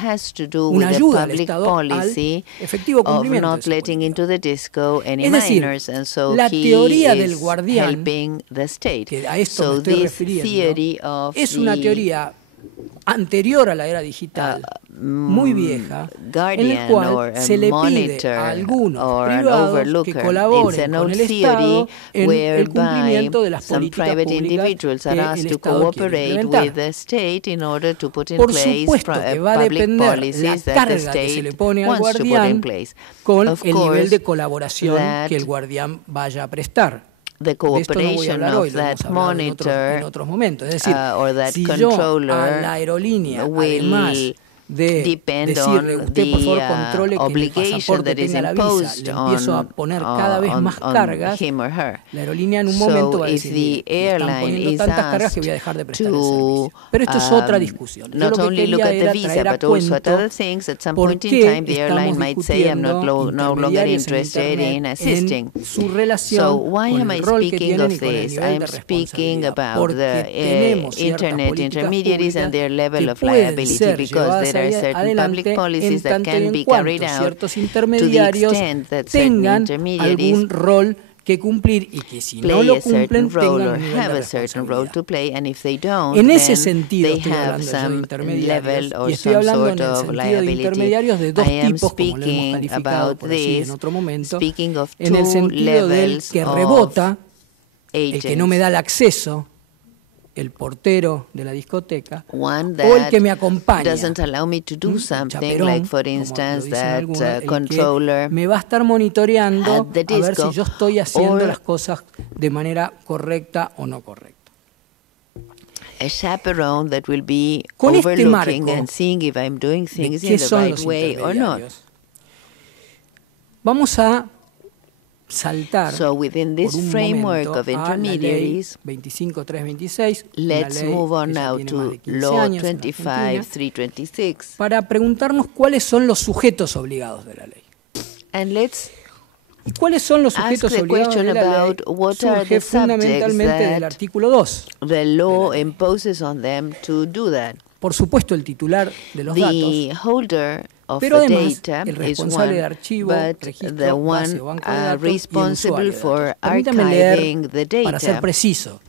una ayuda al Estado al efectivo cumplimiento de es decir, la teoría del guardián, que a esto me estoy refiriendo, es una teoría anterior a la era digital, muy vieja, en el cual se le pide a algunos privados que colaboren con el Estado en el cumplimiento de las políticas públicas que el Estado quiere implementar. Por supuesto que va a depender la carga que se le pone al guardián con el nivel de colaboración que el guardián vaya a prestar. De esto no voy a hablar hoy, lo hemos hablado en otros momentos. Es decir, si yo a la aerolínea, además de decirle, usted por favor controle que el pasaporte tenga la visa, le empiezo a poner cada vez más cargas, la aerolínea en un momento va a decir, están poniendo tantas cargas que voy a dejar de prestar el servicio. Pero esto es otra discusión. Yo lo que quería era traer a cuento por qué estamos discutiendo intermediarios en Internet en su relación con el rol que tienen y con el nivel de responsabilidad. Porque tenemos ciertas políticas públicas que pueden ser llevadas adelante en tanto y en cuanto ciertos intermediarios tengan algún rol que cumplir y que si no lo cumplen tengan un nivel de responsabilidad. En ese sentido estoy hablando yo de intermediarios, y estoy hablando en el sentido de intermediarios de dos tipos, como lo hemos calificado por así en otro momento, en el sentido del que rebota, el que no me da el acceso el portero de la discoteca, one o el que me acompaña, doesn't allow me to do something, chaperón, like for instance that algunos, controller me va a estar monitoreando at the disco, a ver si yo estoy haciendo las cosas de manera correcta o no correcta. A chaperone that will be Con overlooking marco, and seeing if I'm doing things in the right way or not. Vamos a saltar so within this por un framework momento of intermediaries, a la ley 25.326, let's move on now to Law 25.326 para preguntarnos cuáles son los sujetos obligados de la ley. And let's ¿Y cuáles son los sujetos obligados de la ley? Surge fundamentalmente del artículo 2. The law imposes on them to do that. Por supuesto, el titular de los datos, pero además el responsable de archivo, registro, base o banco de datos y el usuario de datos. Permítame leer para ser preciso.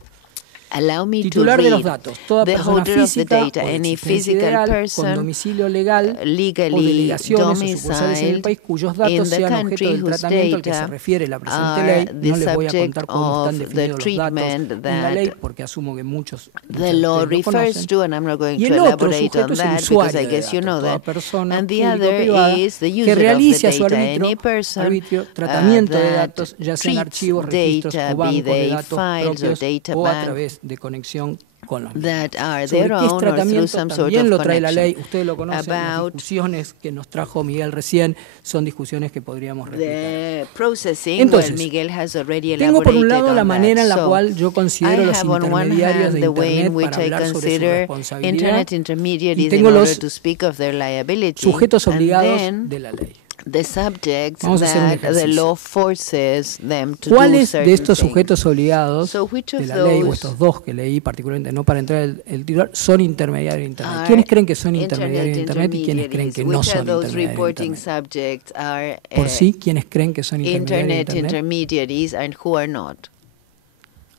Allow me titular to de los read datos, toda the persona holder of the física data, o de any existencia physical ideal, person con domicilio legal o legally delegaciones o sucursales en el país cuyos datos in the sean objeto country del whose tratamiento al que se data refiere la presente are ley. No the les voy a subject contar cómo están of the definidos los treatment datos en la ley, that porque asumo que muchos the law lo refers to, and I'm not going y to el otro elaborate on sujeto es el that because usuario I de guess you datos, know toda that. persona And the pública o other privada is the que user realice a of su the data, any arbitrio person tratamiento de that datos, ya sea en archivos, registros data, o bancos be they de datos files or propios data o a bank través de conexión con los that are sobre their qué es own or through tratamiento some sort también of lo trae la connection. ley, ustedes lo conocen, las About discusiones que nos trajo Miguel recién son discusiones que podríamos replicar. the processing, Entonces, well, Miguel has already tengo por un elaborated lado la on manera en that. la So, cual yo considero I los have on one intermediarios hand de the way in Internet which para I hablar sobre su consider responsabilidad Internet y intermediaries in tengo order los to speak of their liability, sujetos and obligados then de la ley. the subjects Vamos a hacer un that the ejercicio. law forces them to do ¿Cuáles certain de estos things. sujetos obligados So which de of la ley, o those estos dos que leí particularmente, no para entrar el titular, son intermediarios de Internet? are ¿Quiénes creen que son intermediarios de Internet y quiénes creen que no Which son of those intermediarios de reporting Internet? subjects are Por sí, ¿quiénes creen que son intermediarios de Internet Internet? intermediaries and who are not?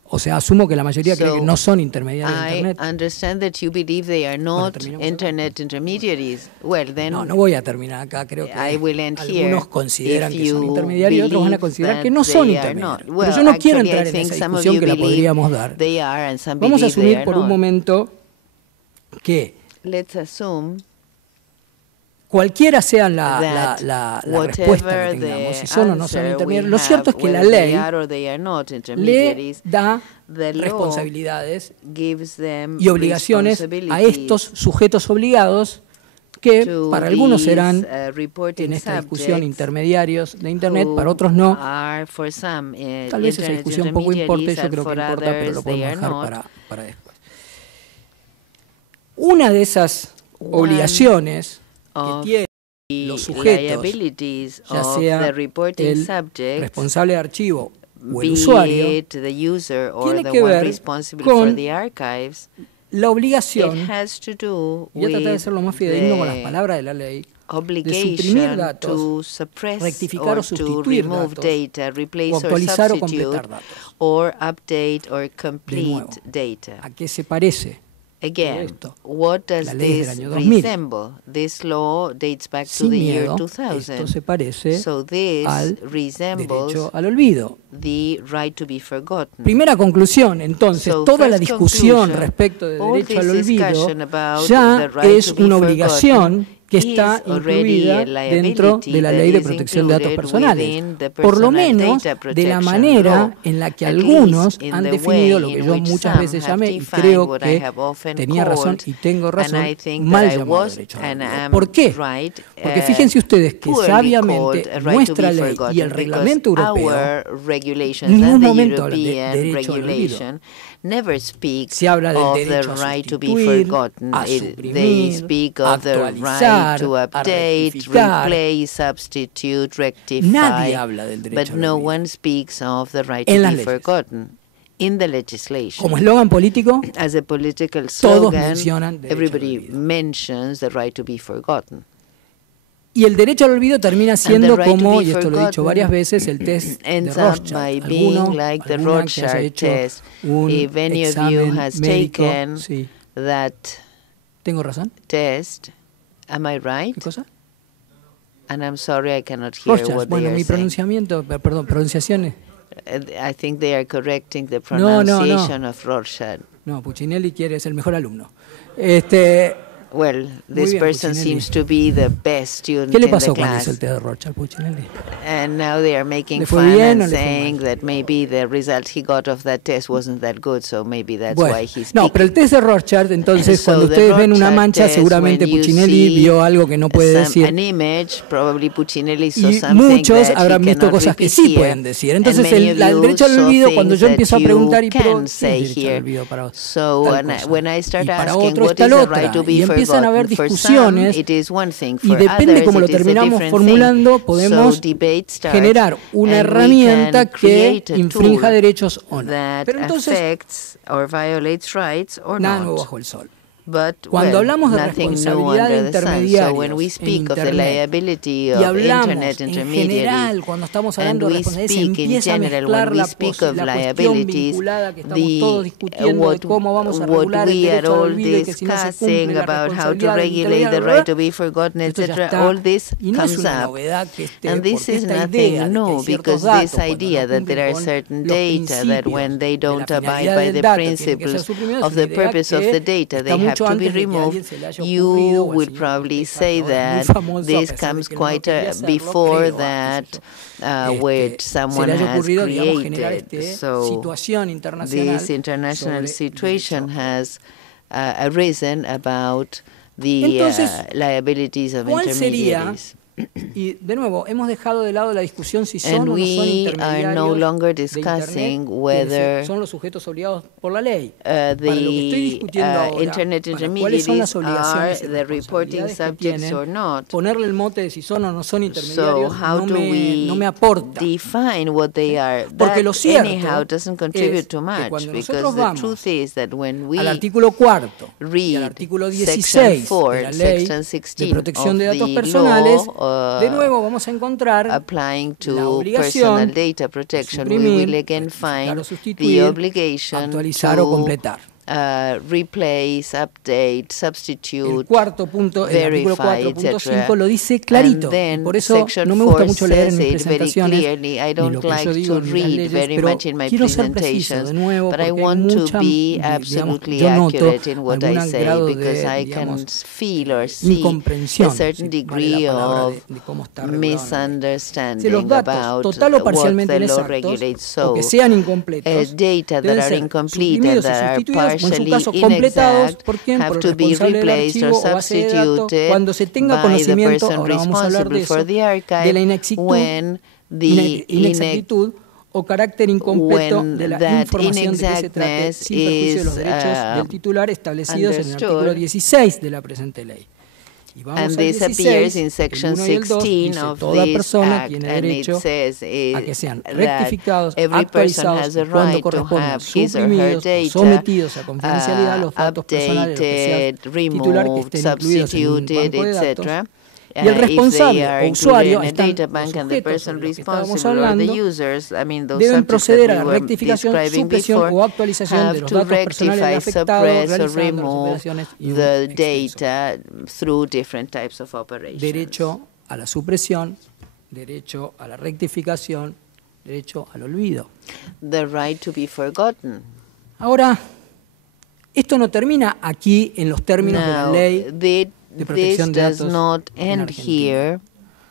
O sea, asumo que la mayoría cree que So, no son intermediarios de I Internet. understand that you believe they are not terminamos Internet intermediaries. Well, then No voy a terminar acá. Creo que I will end here. algunos consideran If que son you intermediarios y otros van a believe considerar that que no son they are intermediarios. not. Well, Pero yo no quiero actually, entrar I en think esa some of discusión you que la believe podríamos dar. they are and some Vamos a believe they asumir are por un not. momento que Let's assume cualquiera sea la whatever respuesta que the tengamos, si son o no son answer intermediarios, we lo cierto es have, que la whether they ley are or they are not le intermediaries, da the law responsabilidades gives them y obligaciones a responsibilities estos sujetos obligados que to para algunos these, serán reporting en esta discusión subjects intermediarios de Internet, who para otros no. are for some, Tal vez esa Internet discusión poco importa, y intermediaries, yo and creo que for importa, pero others lo they podemos are dejar not. para después. Una de esas obligaciones que Of tienen los sujetos, liabilities ya of sea the reporting el subject, responsable de archivo o el be usuario, it the user or tiene the que one ver responsible for con the archives, la obligación, it has to do voy a tratar de with ser lo más fidedigno con las the palabras de la ley, suprimir obligation datos, to suppress rectificar o or to sustituir remove datos, data, replace o or actualizar o substitute, completar datos. or update or De complete nuevo, data. ¿a qué se parece? Again, esto? what does La ley del this año 2000. resemble? This law dates back to Sin the year miedo, 2000. esto se parece So this al resembles derecho al olvido. the right to be forgotten. Primera conclusión, entonces, So, toda la first discusión conclusion, respecto de all derecho al this olvido discussion about ya the right es to be una forgotten obligación que está is already incluida a liability dentro de la that Ley de is Protección de Datos included Personales, within the por lo Personal menos Data de la Protection manera Law, en la que at algunos least in han the definido way lo que in yo which muchas some veces have llamé, y defined creo what I que have often tenía razón called, y tengo razón, and I think mal that I llamado was derecho al and olvido. am ¿Por qué? right, Porque fíjense ustedes que poorly sabiamente called a right to nuestra be ley y forgotten, el reglamento because europeo our regulations en ningún and the momento hablan de European derecho al olvido. regulation never speak Se habla del of the derecho a right to be sustituir, forgotten. a They suprimir, speak a of the right actualizar, to a update, rectificar. replace, substitute, rectify. Nadie habla del derecho But al no olvido. one speaks of the right En to las be leyes. forgotten. In the legislation, Como eslogan político, as a political todos slogan, mencionan derecho al everybody olvido. mentions the right to be forgotten. y el derecho al olvido termina siendo right to como, be y esto lo he dicho varias forgotten veces, el test de ends up Rorschach. by being Alguno, like the alguna que haya Rorschach hecho test. un If any of you examen has médico, taken sí. that ¿Tengo razón? test, am I right? ¿Qué cosa? And I'm sorry I cannot hear Rorschach. what Bueno, they are mi saying. pronunciamiento, perdón, pronunciaciones. I think they are correcting the No, no, no. pronunciation of Rorschach. No, Puccinelli es el mejor alumno. Well, this person seems to be the best student ¿Qué le in pasó the cuando class. hizo el test de Rorschach, Puccinelli? And now they are making ¿Le fue fun bien o and le fue saying mal? that maybe the result he got of that test wasn't that good, so maybe that's Bueno, why he's no, pero el test de Rorschach, entonces, So cuando the ustedes ven una Rorschach mancha, test, seguramente when you Puccinelli see vio algo que no puede decir. an image, probably Puccinelli saw Y something muchos that habrán he visto cannot cosas que repeat sí here. pueden decir. And Entonces, many of el you derecho al saw olvido, cuando things yo that empiezo a you preguntar, ¿y pero can qué es say derecho al here? olvido para So tal cosa? when I start Y para asking otro what está is la the otra. right to be Y empiezan a haber forgotten, for some discusiones, it is one thing, y for depende others cómo lo it is a terminamos different formulando, thing. podemos So debate starts, generar una and we herramienta can que create a infrinja tool derechos o no. that Pero entonces, affects or violates rights or nada nuevo not. bajo el sol. But, Cuando hablamos de nothing new responsabilidad de under the sun. So when intermediarios we en speak of the Internet liability y of hablamos Internet en intermediaries, general, cuando estamos and hablando de we responsabilidad, se speak in empieza a general, mezclar when we la speak of cuestión liabilities, vinculada que estamos todos discutiendo de cómo vamos a what regular el we are derecho al all olvido y que si no se cumple discussing la about how to responsabilidad regulate the right to be forgotten, esto ya etc., está, all this y no es comes una up. novedad que And this porque is esta idea nothing de que hay new, ciertos because datos, this cuando idea no that there are cumplen certain con los data that when they principios don't de la abide finalidad by del the dato tienen que ser principles suprimidos, of es una the idea purpose of que the data, está they have mucho to be antes de que a alguien removed. se le haya You ocurrido, o al would señor probably Ortega, say ahora muy that famoso, a this pesar de comes que no quite quería hacerlo, before creo, that qué sé yo. which Se someone le haya has ocurrido, digamos, generar created. So situación internacional this international sobre situation derecho. has arisen about the Entonces, liabilities of ¿cuál sería? intermediaries. Y de nuevo, hemos dejado de lado la discusión si son And o no son we are no intermediarios longer de discussing Internet, whether son los sujetos obligados por la ley. Para lo que estoy the discutiendo ahora, Internet para cuáles son las intermediaries are obligaciones y the reporting responsabilidades que subjects tienen, or not. ponerle el mote de si son o no son So intermediarios how do we no me aporta. define what they are? Porque That lo cierto anyhow doesn't contribute es too que much, cuando because nosotros the vamos truth is that when we al artículo 4 y al read artículo Section 16 4, de la Ley Section de 16 Protección de of Datos the Personales, law, de nuevo vamos a encontrar applying la to obligación personal data protection, we suprimir, will again rectificar find o sustituir, the obligation actualizar o to completar. Replace, update, substitute, El cuarto punto, el artículo verify, 4.5 lo dice clarito. Y por eso no me gusta mucho leer en mis presentaciones, I ni don't lo que yo like digo, to ni las read leyes, very pero much in my quiero ser preciso presentations, de nuevo, but porque I hay want to mucha, be digamos, absolutely yo noto accurate in what I algún say, grado because de, I digamos, can feel or see incomprensión, a certain si vale degree la palabra, of de cómo está regulado. Si misunderstanding los datos about total o what parcialmente the law inexactos regulates. o que So sean incompletos data that deben are ser incomplete and suprimidos y that are sustituidos, o en su partially caso completados inexact por quién, por have el to be responsable del replaced or archivo o base de datos, substituted cuando se tenga by the conocimiento, person ahora vamos a hablar de responsible eso, for the de la archive inexactitud, when the inexactitud o carácter incompleto when de la that información de que se trate inexactness sin perjuicio de los is, derechos del titular establecidos en el understood. artículo 16 de la presente ley. Y vamos And al this 16, appears in el section 1 y el 2, 16 dice, of toda this persona act, tiene and it derecho says a que sean that rectificados, every person actualizados has a y cuando right to correspondan have his or her suprimidos o data sometidos a confidencialidad los datos personales de los que sea updated, titular que removed, estén incluidos en un substituted, banco de datos. etc. Y el If they responsable are o usuario included in a están data los bank and the sujetos person sobre los que estábamos responsible or the hablando, users, I mean those deben subjects proceder a that la we were rectificación, describing supresión before o actualización de have los to datos personales del rectify, afectado, suppress, or realizando las remove operaciones y un the extenso data through different types of operations. derecho a la supresión, derecho a la rectificación, derecho al olvido. The right to be forgotten. Ahora, esto no termina aquí en los términos de la Now, ley de this protección de does datos not en end Argentina. here.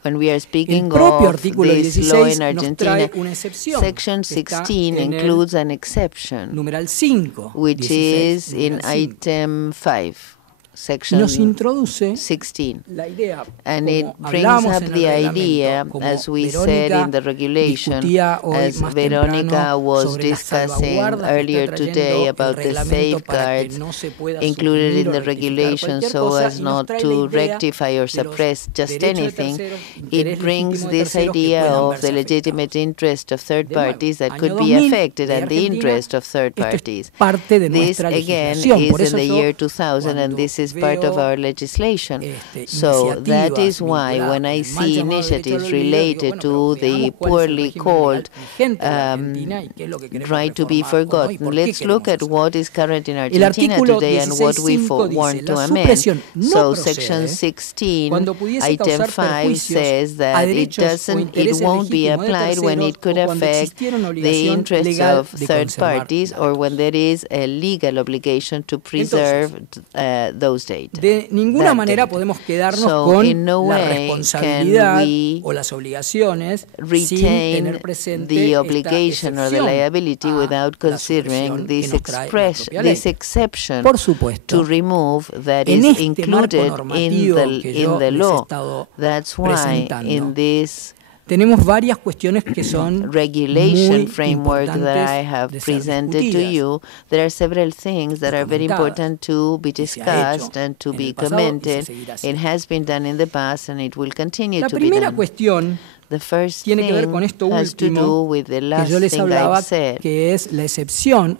When we are El speaking propio of artículo this 16 law in nos Argentina, trae una excepción. Section que está 16 en el includes an exception, numeral 5, which 16, is in numeral 5. item 5, Y section nos introduce 16. la idea, And como it brings hablamos up en el the reglamento, idea, como as we Verónica said in the regulation, discutía hoy as más Veronica temprano was sobre las discussing salvaguardas que earlier está today trayendo el about the reglamento para que safeguards no se pueda included suprimir in o the rectificar regulation cualquier so cosa, as y nos not trae to la idea rectify or de los suppress just derechos de anything. terceros, It interés brings legítimo de this terceros que idea puedan of verse the afectados. legitimate interest of third De nuevo, parties that año could be 2000 affected de and the Argentina, interest of third esto es parties. parte de This nuestra again legislación. is Por in eso the yo, year 2000 and cuando this is part of our legislation. So that is why when I see initiatives related to the poorly called right to be forgotten, let's look at what is current in Argentina today and what we want to amend. So Section 16, Item 5 says that it won't be applied when it could affect the interests of third parties or when there is a legal obligation to preserve those data. De ninguna manera podemos quedarnos con la responsabilidad o las obligaciones sin tener presente the obligation or the liability without considering this exception to remove that is included in the law. That's why in this tenemos varias cuestiones que son regulation framework that I have presented to you. There are several things that are very important to be discussed and to be commented. It has been done in the past and it will continue to be done. The first thing has to do with the last thing I said, que es la excepción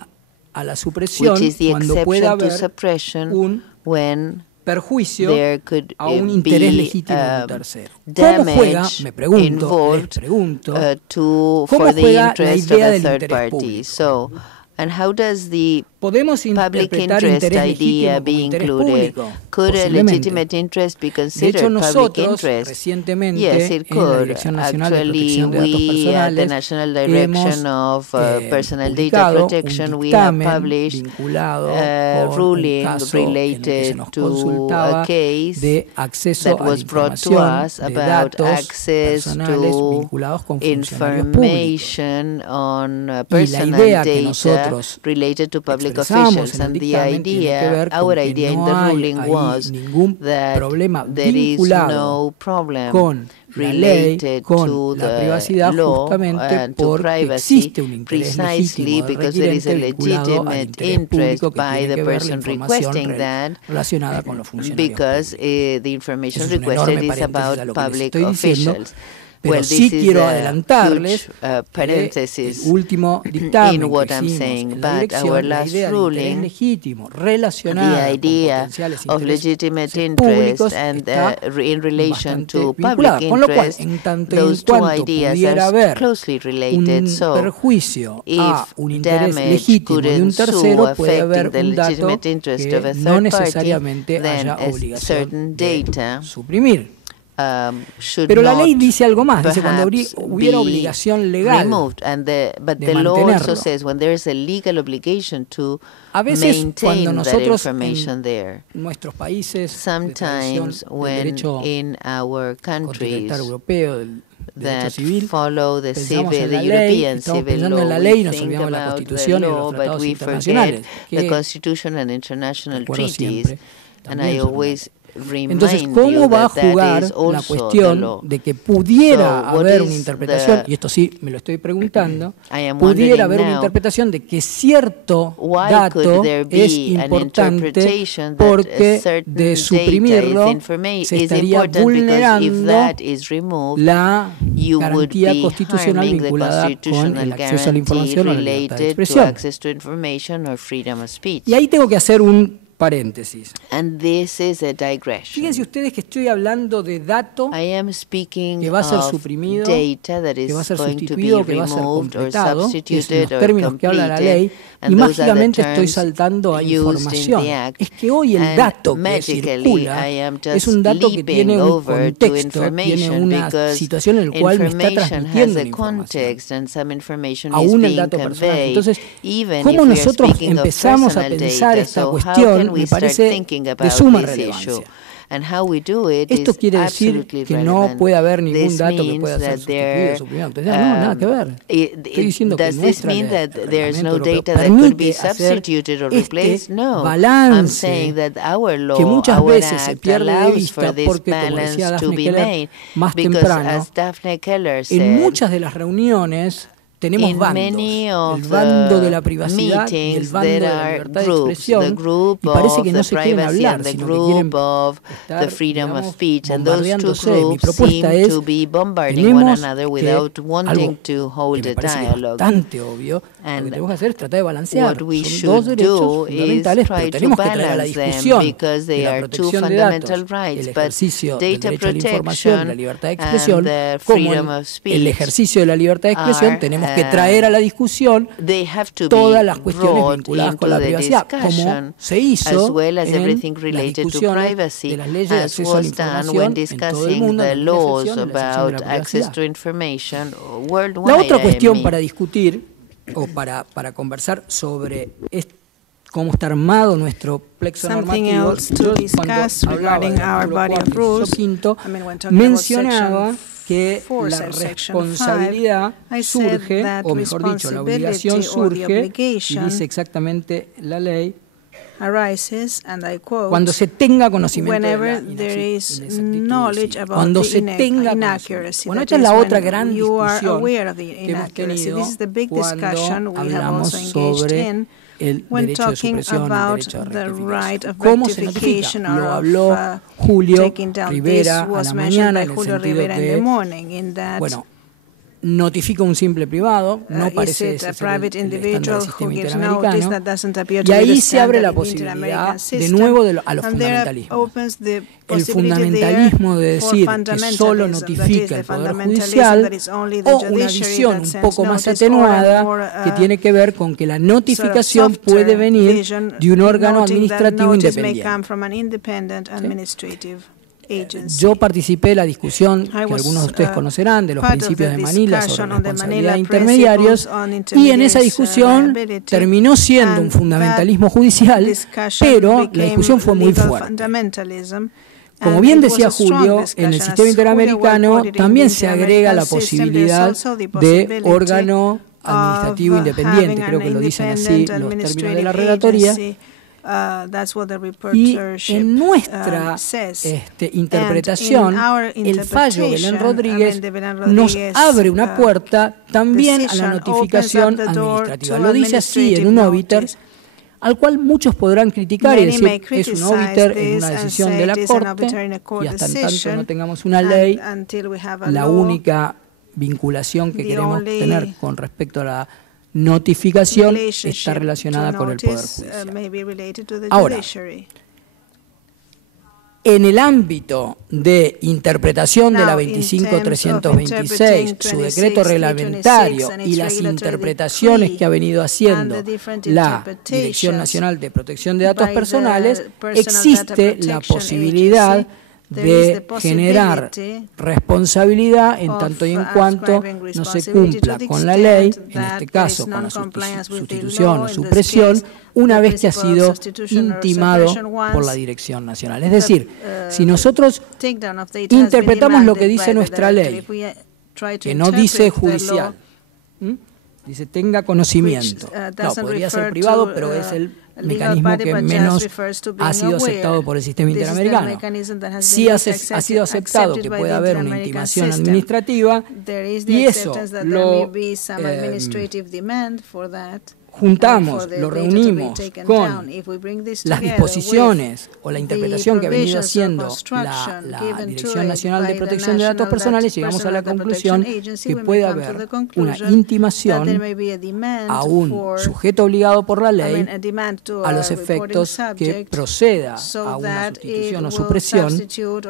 a la supresión, which is the cuando pueda exception to haber suppression when perjuicio there could a un interés legítimo de un tercero. ¿Cómo juega, me pregunto, for the interest of a third party? So, and how does the public interest idea be included? Could a legitimate interest be considered public interest? Yes, it could. Actually, we at the National Direction of Personal Data Protection, we have published a ruling related to a case that was brought to us about access to information on personal data related to public officials, and the idea, our idea in the ruling was that there is no problem related to the law and to privacy precisely because there is a legitimate interest by the person requesting that because the information requested is about public officials. Pero sí quiero adelantarles parenthesis el último dictamen in what que I'm hicimos saying, en la but dirección, our la last idea del ruling, interés legítimo relacionada the idea con potenciales of intereses legitimate interest and in relation to public interest, those two ideas are closely related. So, if damage could ensue affecting the legitimate interest of a third party, then a certain data Pero la ley dice algo más, dice cuando hubiera obligación legal but the law also says when there is a legal obligation to maintain that information there. Nuestros países, sometimes when in our countries that follow the European civil law, we think about the law, but we forget the Constitution and international treaties, and I always Entonces, ¿cómo va a jugar la cuestión de que pudiera haber una interpretación, y esto sí me lo estoy preguntando, pudiera haber una interpretación de que cierto dato es importante porque de suprimirlo se estaría vulnerando la garantía constitucional vinculada con el acceso a la información o la libertad de expresión? Y ahí tengo que hacer un paréntesis. And this is a digression. Fíjense ustedes que estoy hablando de dato que va a ser suprimido, que va a ser sustituido, que va a ser completado, que es los términos que habla la ley, y mágicamente estoy saltando a información. Es que hoy el dato que circula es un dato que tiene un contexto, tiene una situación en la cual me está transmitiendo información. Aún el dato personal. Entonces, ¿cómo nosotros empezamos a pensar esta cuestión? Me parece de suma relevancia. Esto quiere decir que no puede haber ningún dato que pueda ser sustituido, suprimido. Entonces, no, nada que ver. Estoy diciendo que nuestra ley, permite hacer este balance que muchas veces se pierde de vista porque, como decía Daphne Keller más temprano, en muchas de las reuniones tenemos bandos, el bando de la privacidad y el bando de la libertad de expresión, y parece que no se quieren hablar, sino que quieren estar, digamos, bombardeándose. Mi propuesta es, tenemos que algo que me parece bastante obvio, lo que tenemos que hacer es tratar de balancear. Son dos derechos fundamentales, pero tenemos que traer a la discusión de la protección de datos, el ejercicio del derecho a la información, la libertad de expresión, como el ejercicio de la libertad de expresión tenemos que traer a la discusión todas las cuestiones vinculadas con la privacidad, como se hizo en las discusiones de las leyes de acceso a la información en todo el mundo, en la excepción de la privacidad. La otra cuestión para discutir o para conversar sobre cómo está armado nuestro plexo normativo, mencionaba que la responsabilidad surge, o mejor dicho, la obligación surge, y dice exactamente la ley, cuando se tenga conocimiento de la inexactitud, cuando se tenga conocimiento. Bueno, esta es la otra gran discusión que hemos tenido cuando hablamos sobre el derecho de supresión, el derecho de rectificación. ¿Cómo se notifica? Lo habló Julio Rivera a la mañana en el sentido de, bueno, notifica un simple privado, no parece ese ser el estándar del sistema interamericano, y ahí se abre la posibilidad de nuevo a los fundamentalismos. El fundamentalismo de decir que solo notifica el Poder Judicial, o una visión un poco más atenuada que tiene que ver con que la notificación puede venir de un órgano administrativo independiente. Yo participé de la discusión que algunos de ustedes conocerán de los principios de Manila sobre responsabilidad de intermediarios, y en esa discusión terminó siendo un fundamentalismo judicial, pero la discusión fue muy fuerte. Como bien decía Julio, en el sistema interamericano también se agrega la posibilidad de órgano administrativo independiente, creo que lo dicen así los términos de la relatoría. Y en nuestra interpretación, el fallo Belén Rodríguez nos abre una puerta también a la notificación administrativa. Lo dice así en un obiter, al cual muchos podrán criticar y decir es un obiter en una decisión de la Corte, y hasta en tanto no tengamos una ley, la única vinculación que queremos tener con respecto a la notificación está relacionada con el Poder Judicial. Ahora, en el ámbito de interpretación de la 25.326, su decreto reglamentario y las interpretaciones que ha venido haciendo la Dirección Nacional de Protección de Datos Personales, existe la posibilidad de generar responsabilidad en tanto y en cuanto no se cumpla con la ley, en este caso con la sustitución o supresión, una vez que ha sido intimado por la Dirección Nacional. Es decir, si nosotros interpretamos lo que dice nuestra ley, que no dice judicial, dice tenga conocimiento, claro, podría ser privado, pero es el mecanismo que menos ha sido aceptado por el sistema interamericano. Sí ha sido aceptado que pueda haber una intimación administrativa, y eso lo juntamos, lo reunimos con las disposiciones o la interpretación que ha venido haciendo la Dirección Nacional de Protección de Datos Personales, llegamos a la conclusión que puede haber una intimación a un sujeto obligado por la ley a los efectos que proceda a una sustitución o supresión,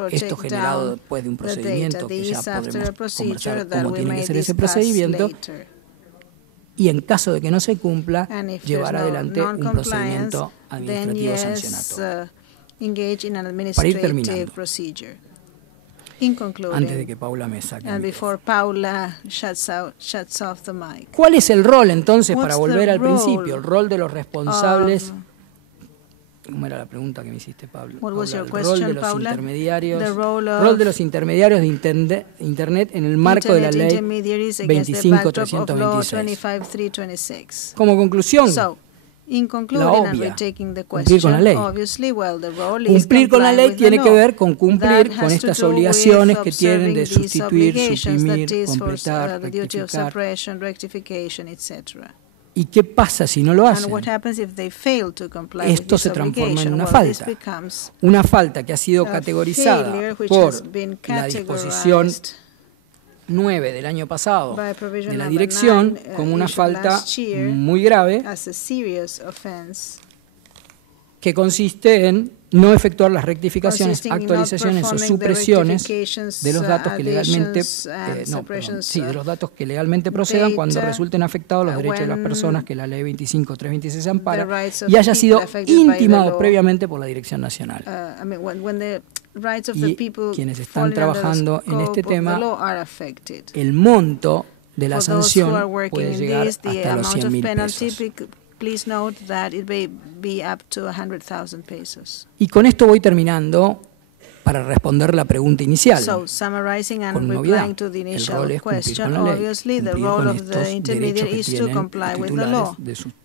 esto generado después de un procedimiento que ya podremos conversar cómo tiene que ser ese procedimiento, y en caso de que no se cumpla, llevar adelante un procedimiento administrativo sancionatorio. Para ir terminando, antes de que Paula me saque el ¿cuál es el rol entonces, para volver al principio, el rol de los responsables? ¿Cómo era la pregunta que me hiciste, Pablo? El rol de los intermediarios, de Internet en el marco de la ley 25.326. Como conclusión, la obvia, cumplir con la ley. Cumplir con la ley tiene que ver con cumplir con estas obligaciones que tienen de sustituir, suprimir, completar, rectificar. ¿Y qué pasa si no lo hacen? Esto se transforma en una falta que ha sido categorizada por la disposición 9 del año pasado de la dirección como una falta muy grave que consiste en no efectuar las rectificaciones, actualizaciones o supresiones de los datos que legalmente de los datos que legalmente procedan cuando resulten afectados los derechos de las personas que la Ley 25.326 ampara y haya sido intimado previamente por la Dirección Nacional. Y quienes están trabajando en este tema, el monto de la sanción puede llegar hasta los 100.000 pesos. Please note that it may be up to 100,000 pesos. Y con esto voy terminando para responder la pregunta inicial. So, summarizing and replying to the initial question, obviously the role of the intermediary is to comply with the law,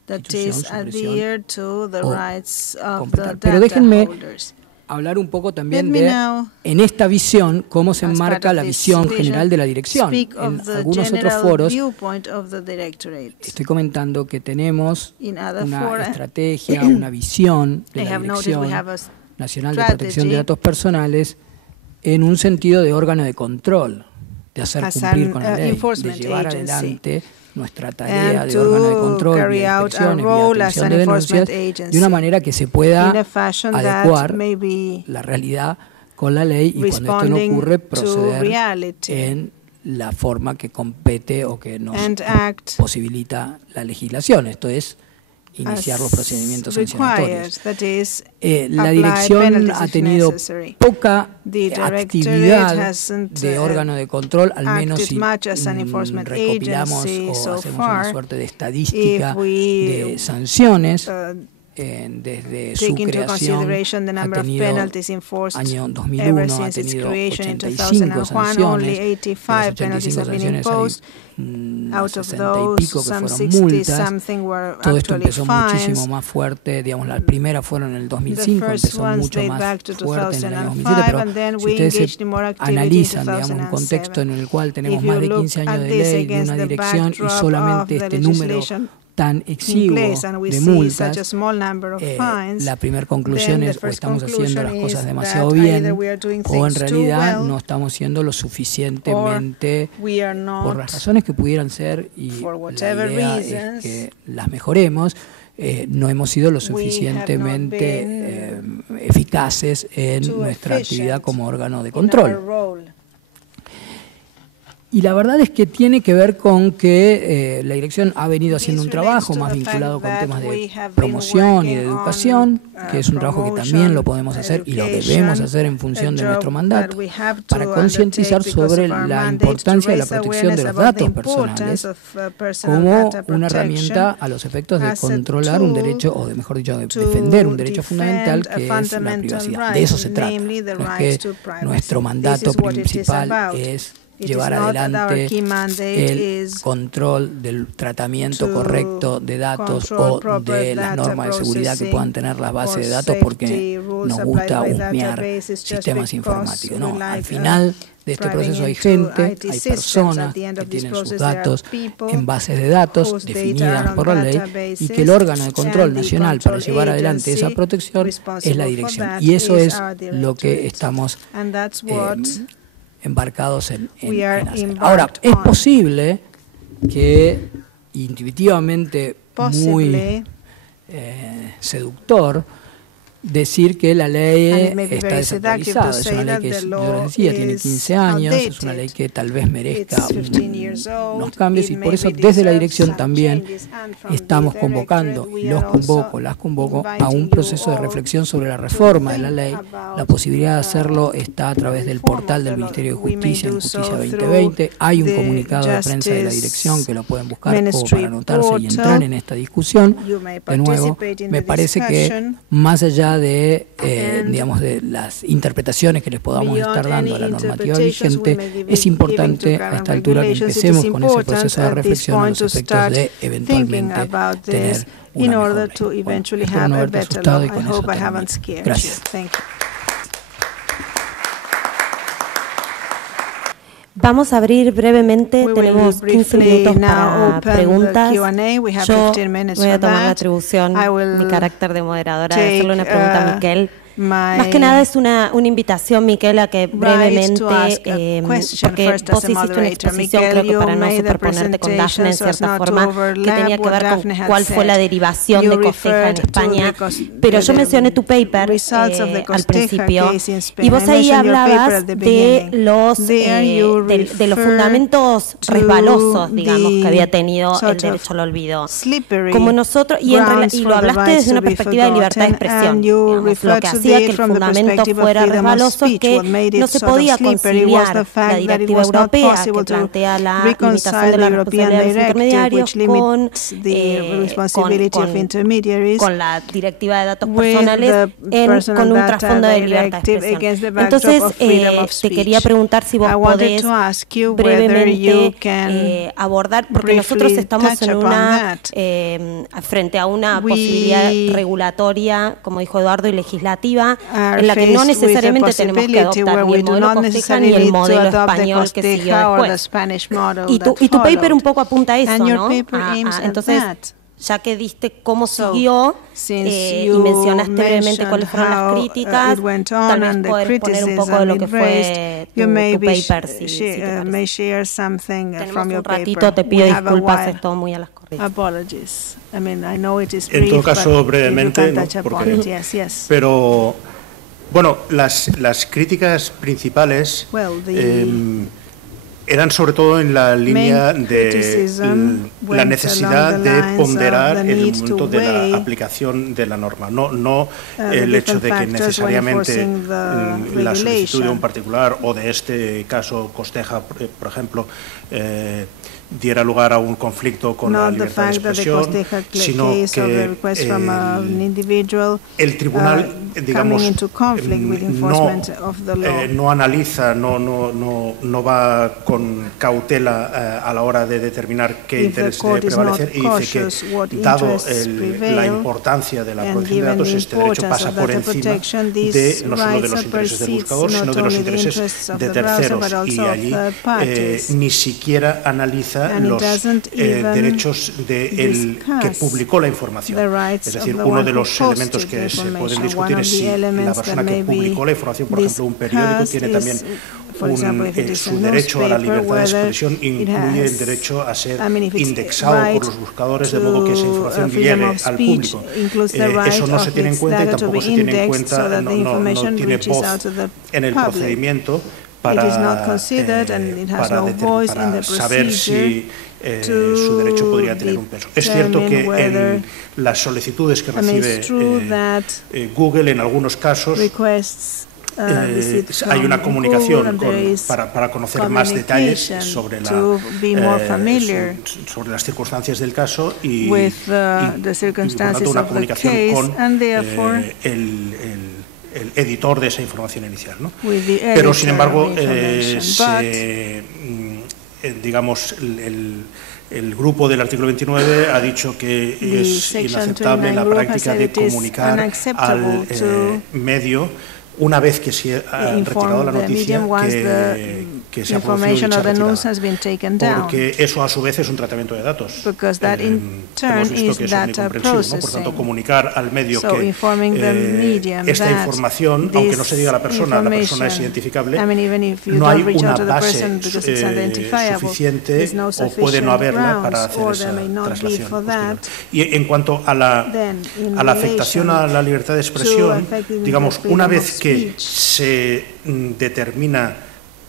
that is, adhere to the rights of the data holders. Hablar un poco también de, en esta visión, cómo se enmarca la visión general de la dirección. En algunos otros foros estoy comentando que tenemos una estrategia, una visión de la Dirección Nacional de Protección de Datos Personales en un sentido de órgano de control, de hacer cumplir con la ley, de llevar adelante nuestra tarea de órgano de control, vía inspecciones, vía atención de denuncias, de una manera que se pueda adecuar la realidad con la ley y cuando esto no ocurre, proceder en la forma que compete o que nos posibilita la legislación. Esto es iniciar los procedimientos sancionatorios. La dirección ha tenido poca actividad de órgano de control, al menos si recopilamos o hacemos una suerte de estadística de sanciones. Desde su creación ha tenido, año 2001, ha tenido 85 sanciones, de las 85 sanciones hay 60 y pico que fueron multas. Todo esto empezó muchísimo más fuerte, digamos, las primeras fueron en el 2005, empezó mucho más fuerte en el año 2007, pero si ustedes analizan, digamos, un contexto en el cual tenemos más de 15 años de ley, de una dirección y solamente este número tan exiguo de multas, la primera conclusión es o estamos haciendo las cosas demasiado bien o en realidad no estamos siendo lo suficientemente, por las razones que pudieran ser, y la idea es que las mejoremos, no hemos sido lo suficientemente eficaces en nuestra actividad como órgano de control. Y la verdad es que tiene que ver con que la dirección ha venido haciendo un trabajo más vinculado con temas de promoción y de educación, que es un trabajo que también lo podemos hacer y lo debemos hacer en función de nuestro mandato, para concientizar sobre la importancia de la protección de los datos personales como una herramienta a los efectos de controlar un derecho, o de mejor dicho, de defender un derecho fundamental que es la privacidad. De eso se trata. No es que nuestro mandato principal es llevar adelante el control del tratamiento correcto de datos o de las normas de seguridad que puedan tener las bases de datos porque nos gusta husmear sistemas informáticos. No, al final de este proceso hay gente, hay personas que tienen sus datos en bases de datos definidas por la ley y que el órgano de control nacional para llevar adelante esa protección es la dirección. Y eso es lo que estamos embarcados en hacer. Ahora, es posible que intuitivamente muy seductor decir que la ley está desactualizada. Es una ley que, yo les decía, tiene 15 años, es una ley que tal vez merezca unos cambios y por eso desde la dirección también estamos convocando, y las convoco a un proceso de reflexión sobre la reforma de la ley. La posibilidad de hacerlo está a través del portal del Ministerio de Justicia, en Justicia 2020. Hay un comunicado de prensa de la dirección que lo pueden buscar como para anotarse y entrar en esta discusión. De nuevo, me parece que más allá allá de, digamos, de las interpretaciones que les podamos estar dando a la normativa vigente, es importante a esta altura que empecemos con ese proceso de reflexión a los efectos de eventualmente tener una mejor ley. Espero no haberte asustado y con eso termino. Gracias. Vamos a abrir brevemente, tenemos 15 minutos para preguntas. Yo voy a tomar la atribución, mi carácter de moderadora, de hacerle una pregunta a Miquel. Más que nada es una invitación, Miquel, a que brevemente, porque vos hiciste una exposición, creo que para no superponerte con Daphne en cierta forma, que tenía que ver con cuál fue la derivación de Costeja en España, pero yo mencioné tu paper al principio, y vos ahí hablabas de los fundamentos resbalosos, digamos, que había tenido el derecho al olvido. Como nosotros, y lo hablaste desde una perspectiva de libertad de expresión, digamos, lo que hacía que el fundamento fuera resbaloso es que no se podía conciliar la directiva europea que plantea la limitación de la responsabilidad de los intermediarios con la directiva de datos personales con un trasfondo de libertad de expresión. Entonces, te quería preguntar si vos podés brevemente abordar, porque nosotros estamos frente a una posibilidad regulatoria, como dijo Eduardo, y legislativa, en la que no necesariamente tenemos que adoptar ni el modelo Costeja ni el modelo español que siguió después. Y tu paper un poco apunta a eso, ¿no? Entonces, ya que diste cómo siguió y mencionaste brevemente cuáles fueron las críticas, tal vez poder poner un poco de lo que fue tu paper, si te parece. Tenemos un ratito, te pido disculpas, es todo muy a las corridas. En todo caso, brevemente, ¿no? Pero, bueno, las críticas principales eran sobre todo en la línea de la necesidad de ponderar el momento de la aplicación de la norma, no el hecho de que necesariamente la solicitud de un particular o de este caso Costeja, por ejemplo, diera lugar a un conflicto con la libertad de expresión, sino que el tribunal, digamos, no analiza, no va con cautela a la hora de determinar qué interés debe prevalecer, y dice que, dado la importancia de la protección de datos, este derecho pasa por encima de no solo de los intereses del buscador, sino de los intereses de terceros, y allí ni siquiera analiza los derechos del que publicó la información. Es decir, uno de los elementos que se pueden discutir es si la persona que publicó la información, por ejemplo, un periódico, tiene también su derecho a la libertad de expresión, incluye el derecho a ser indexado por los buscadores, de modo que esa información llegue al público. Eso no se tiene en cuenta, y tampoco se tiene en cuenta, no tiene voz en el procedimiento para saber si su derecho podría tener un peso. Es cierto que en las solicitudes que recibe Google, en algunos casos, hay una comunicación para conocer más detalles sobre las circunstancias del caso, y por tanto una comunicación con el editor de esa información inicial, ¿no? Pero, sin embargo, digamos, el grupo del artículo 29 ha dicho que es inaceptable la práctica de comunicar al medio, una vez que se ha retirado la noticia, que se ha producido dicha retirada, porque eso a su vez es un tratamiento de datos. Hemos visto que es omnicomprensible, ¿no? Por tanto, comunicar al medio que esta información, aunque no se diga a la persona es identificable, no hay una base suficiente, o puede no haberla, para hacer esa traslación. Y en cuanto a la afectación a la libertad de expresión, digamos, una vez que se determina,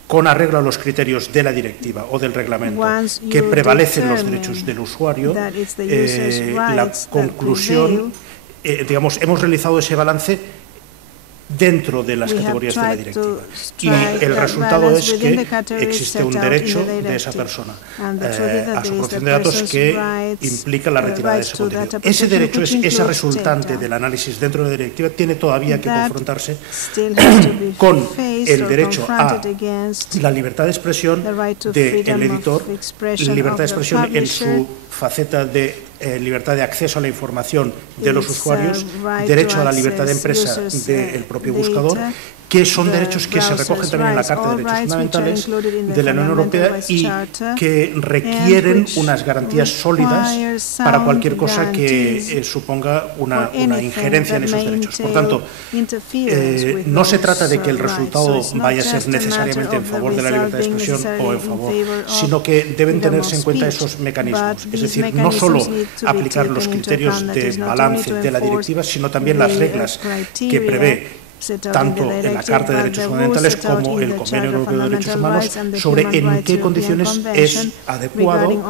con arreglo a los criterios de la directiva o del reglamento, que prevalecen los derechos del usuario, la conclusión, digamos, hemos realizado ese balance dentro de las categorías de la directiva. Y el resultado es que existe un derecho de esa persona a su protección de datos que implica la retirada de ese contenido. Ese derecho, ese resultante del análisis dentro de la directiva, tiene todavía que confrontarse con el derecho a la libertad de expresión del editor, libertad de expresión en su faceta de libertad de acceso a la información de los usuarios, derecho a la libertad de empresa del propio buscador, que son derechos que se recogen también en la Carta de Derechos Fundamentales de la Unión Europea y que requieren unas garantías sólidas para cualquier cosa que suponga una injerencia en esos derechos. Por tanto, no se trata de que el resultado vaya a ser necesariamente en favor de la libertad de expresión o en favor, sino que deben tenerse en cuenta esos mecanismos. Es decir, no solo aplicar los criterios de balance de la directiva, sino también las reglas que prevé tanto en la Carta de Derechos Fundamentales como el Convenio Europeo de Derechos Humanos sobre en qué condiciones es adecuado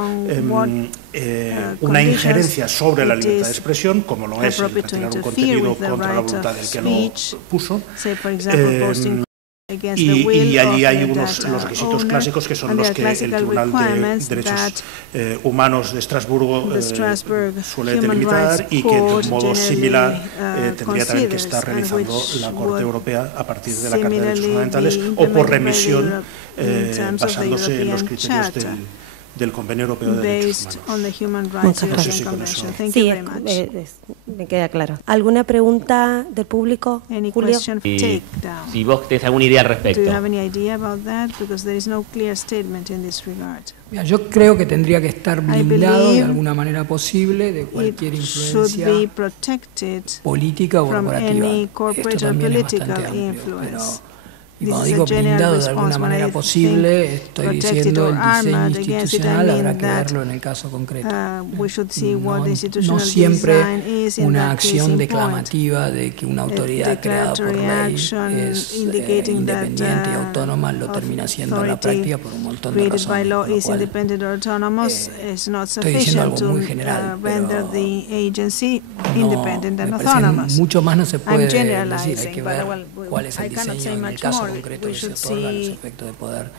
una injerencia sobre la libertad de expresión, como lo es el retirar un contenido contra la voluntad del que lo puso. Y allí hay los requisitos clásicos que son los que el Tribunal de Derechos Humanos de Estrasburgo suele delimitar y que de un modo similar tendría también que estar realizando la Corte Europea a partir de la Carta de Derechos Fundamentales o por remisión basándose en los criterios del Convenio Europeo de Derechos Humanos. Sí, me queda claro. ¿Alguna pregunta del público, Julio? Si vos tenés alguna idea al respecto. Mira, yo creo que tendría que estar blindado de alguna manera posible de cualquier influencia política o corporativa. Esto también es bastante amplio, pero... Y cuando digo blindado de alguna manera posible, estoy diciendo el diseño institucional habrá que verlo en el caso concreto. No siempre una acción declamativa de que una autoridad creada por ley es independiente y autónoma lo termina siendo en la práctica por un montón de razones. Estoy diciendo algo muy general, pero me parece mucho más no se puede decir, hay que ver cuál es el diseño en el caso concreto que se otorga a los efectos de poder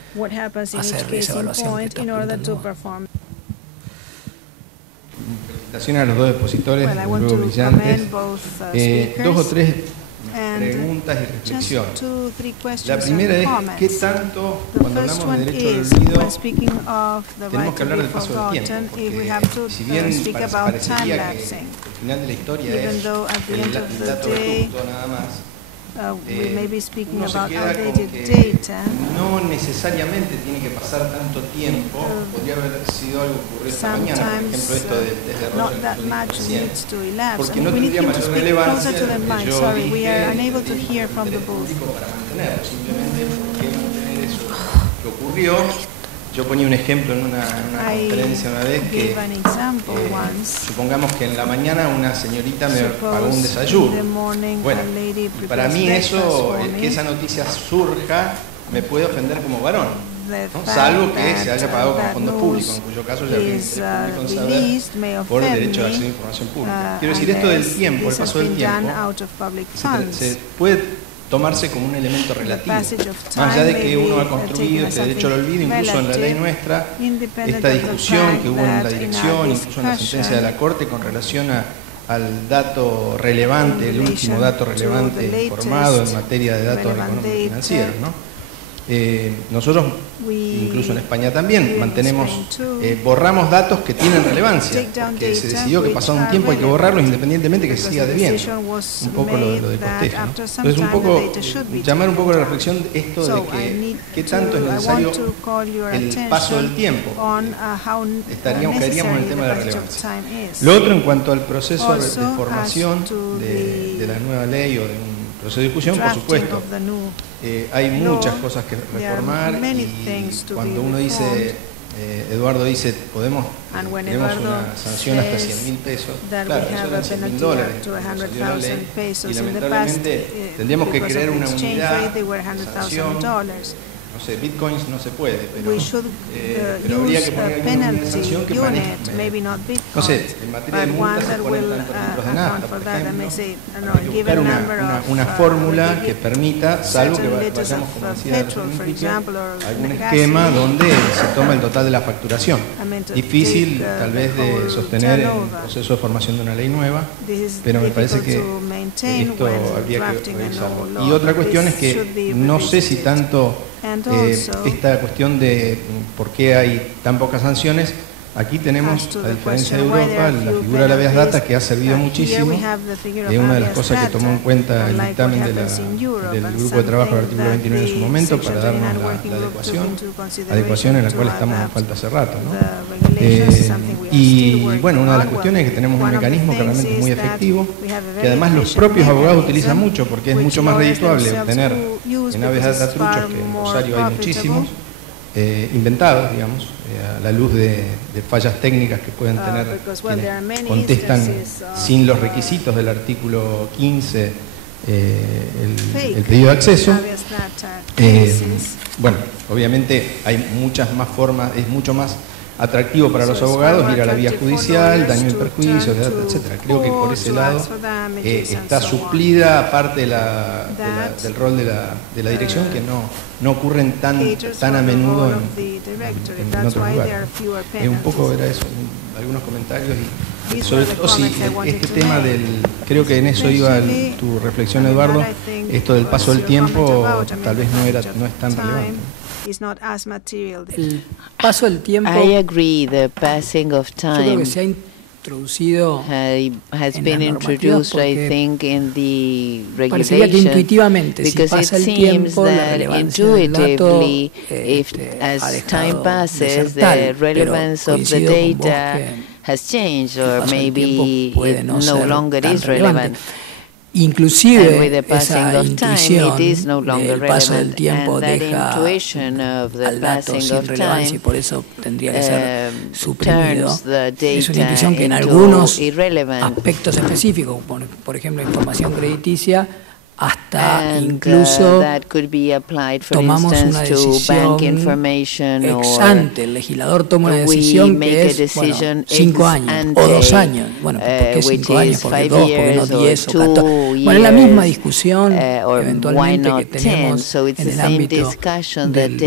hacer esa evaluación que está apuntando. Felicitaciones a los dos expositores, muy brillantes. Dos o tres preguntas y reflexión. La primera es, ¿qué tanto, cuando hablamos de derecho del olvido, tenemos que hablar del paso del tiempo? Porque si bien parecería que el final de la historia es el dato vetusto nada más, uno se queda con que no necesariamente tiene que pasar tanto tiempo, podría haber sido algo ocurrido esta mañana, por ejemplo esto del test de error, porque no tendría mayor relevancia yo dije el público para mantenerlo, simplemente porque mantener eso que ocurrió. Yo ponía un ejemplo en una conferencia una vez que supongamos que en la mañana una señorita me pagó un desayuno. Bueno, y para mí eso, que esa noticia surja, me puede ofender como varón, ¿no? Salvo que se haya pagado con fondos públicos, en cuyo caso ya tiene interés público en saber por derecho a acceso a información pública. Quiero decir, esto del tiempo, el paso del tiempo, se puede tomarse como un elemento relativo, más allá de que uno ha construido este derecho al olvido, incluso en la ley nuestra, esta discusión que hubo en la dirección, incluso en la sentencia de la Corte con relación al dato relevante, el último dato relevante informado en materia de datos económicos y financieros, ¿no? Nosotros, incluso en España también, mantenemos, borramos datos que tienen relevancia, porque se decidió que pasado un tiempo hay que borrarlos independientemente que se siga debiendo. Un poco lo de Cortés, ¿no? Entonces, un poco, llamar un poco la reflexión esto de que qué tanto es necesario el paso del tiempo. Caeríamos en el tema de la relevancia. Lo otro, en cuanto al proceso de formación de la nueva ley o de un proceso de discusión, por supuesto, hay muchas cosas que reformar y cuando uno dice, Eduardo dice, tenemos una sanción hasta 100.000 pesos, claro, eso eran $100.000 cuando salió la ley, y lamentablemente tendríamos que crear una unidad de sanción, no sé, bitcoins no se puede, pero habría que poner alguna organización que maneje, no sé, en materia de multas se ponen tantos litros de nafta, por ejemplo. Hay que buscar una fórmula que permita, salvo que vayamos, como decía el Olímpico, algún esquema donde se toma el total de la facturación. Difícil tal vez de sostener el proceso de formación de una ley nueva, pero me parece que esto habría que revisarlo. Y otra cuestión es que no sé si tanto esta cuestión de por qué hay tan pocas sanciones. Aquí tenemos, a diferencia de Europa, la figura de la habeas data, que ha servido muchísimo. Es una de las cosas que tomó en cuenta el dictamen del grupo de trabajo del artículo 29 en su momento para darnos la adecuación en la cual estamos en falta hace rato, ¿no? Y bueno, una de las cuestiones es que tenemos un mecanismo que realmente es muy efectivo, que además los propios abogados utilizan mucho, porque es mucho más redituable obtener en habeas data truchos, que en Rosario hay muchísimos, inventados, digamos, a la luz de fallas técnicas que pueden tener quienes contestan sin los requisitos del artículo 15 el pedido de acceso. Bueno, obviamente hay muchas más formas, es mucho más atractivo para los abogados ir a la vía judicial, daño y perjuicio, etcétera. Creo que por ese lado está suplida, aparte del rol de la dirección, que no ocurren tan a menudo en otros lugares. Un poco era eso, algunos comentarios, y sobre todo si este tema creo que en eso iba tu reflexión, Eduardo, esto del paso del tiempo tal vez no es tan relevante. El paso del tiempo, I agree, the passing of yo creo time que se ha introducido has been introduced, I think, in the parecería que regulation, intuitivamente, si because pasa it el seems tiempo, la that relevancia del dato intuitively, if as time passes, the relevance of the data has changed, or maybe it no longer is relevant. Inclusive esa intuición del paso del tiempo deja al dato sin relevancia y por eso tendría que ser suprimido. Es una intuición que en algunos aspectos específicos, por ejemplo información crediticia, hasta incluso tomamos una decisión ex ante. El legislador toma una decisión que es 5 años o 2 años. Bueno, ¿por qué 5 años? ¿Por qué 2? ¿Por qué no 10 o 14? Bueno, es la misma discusión eventualmente que tenemos en el ámbito del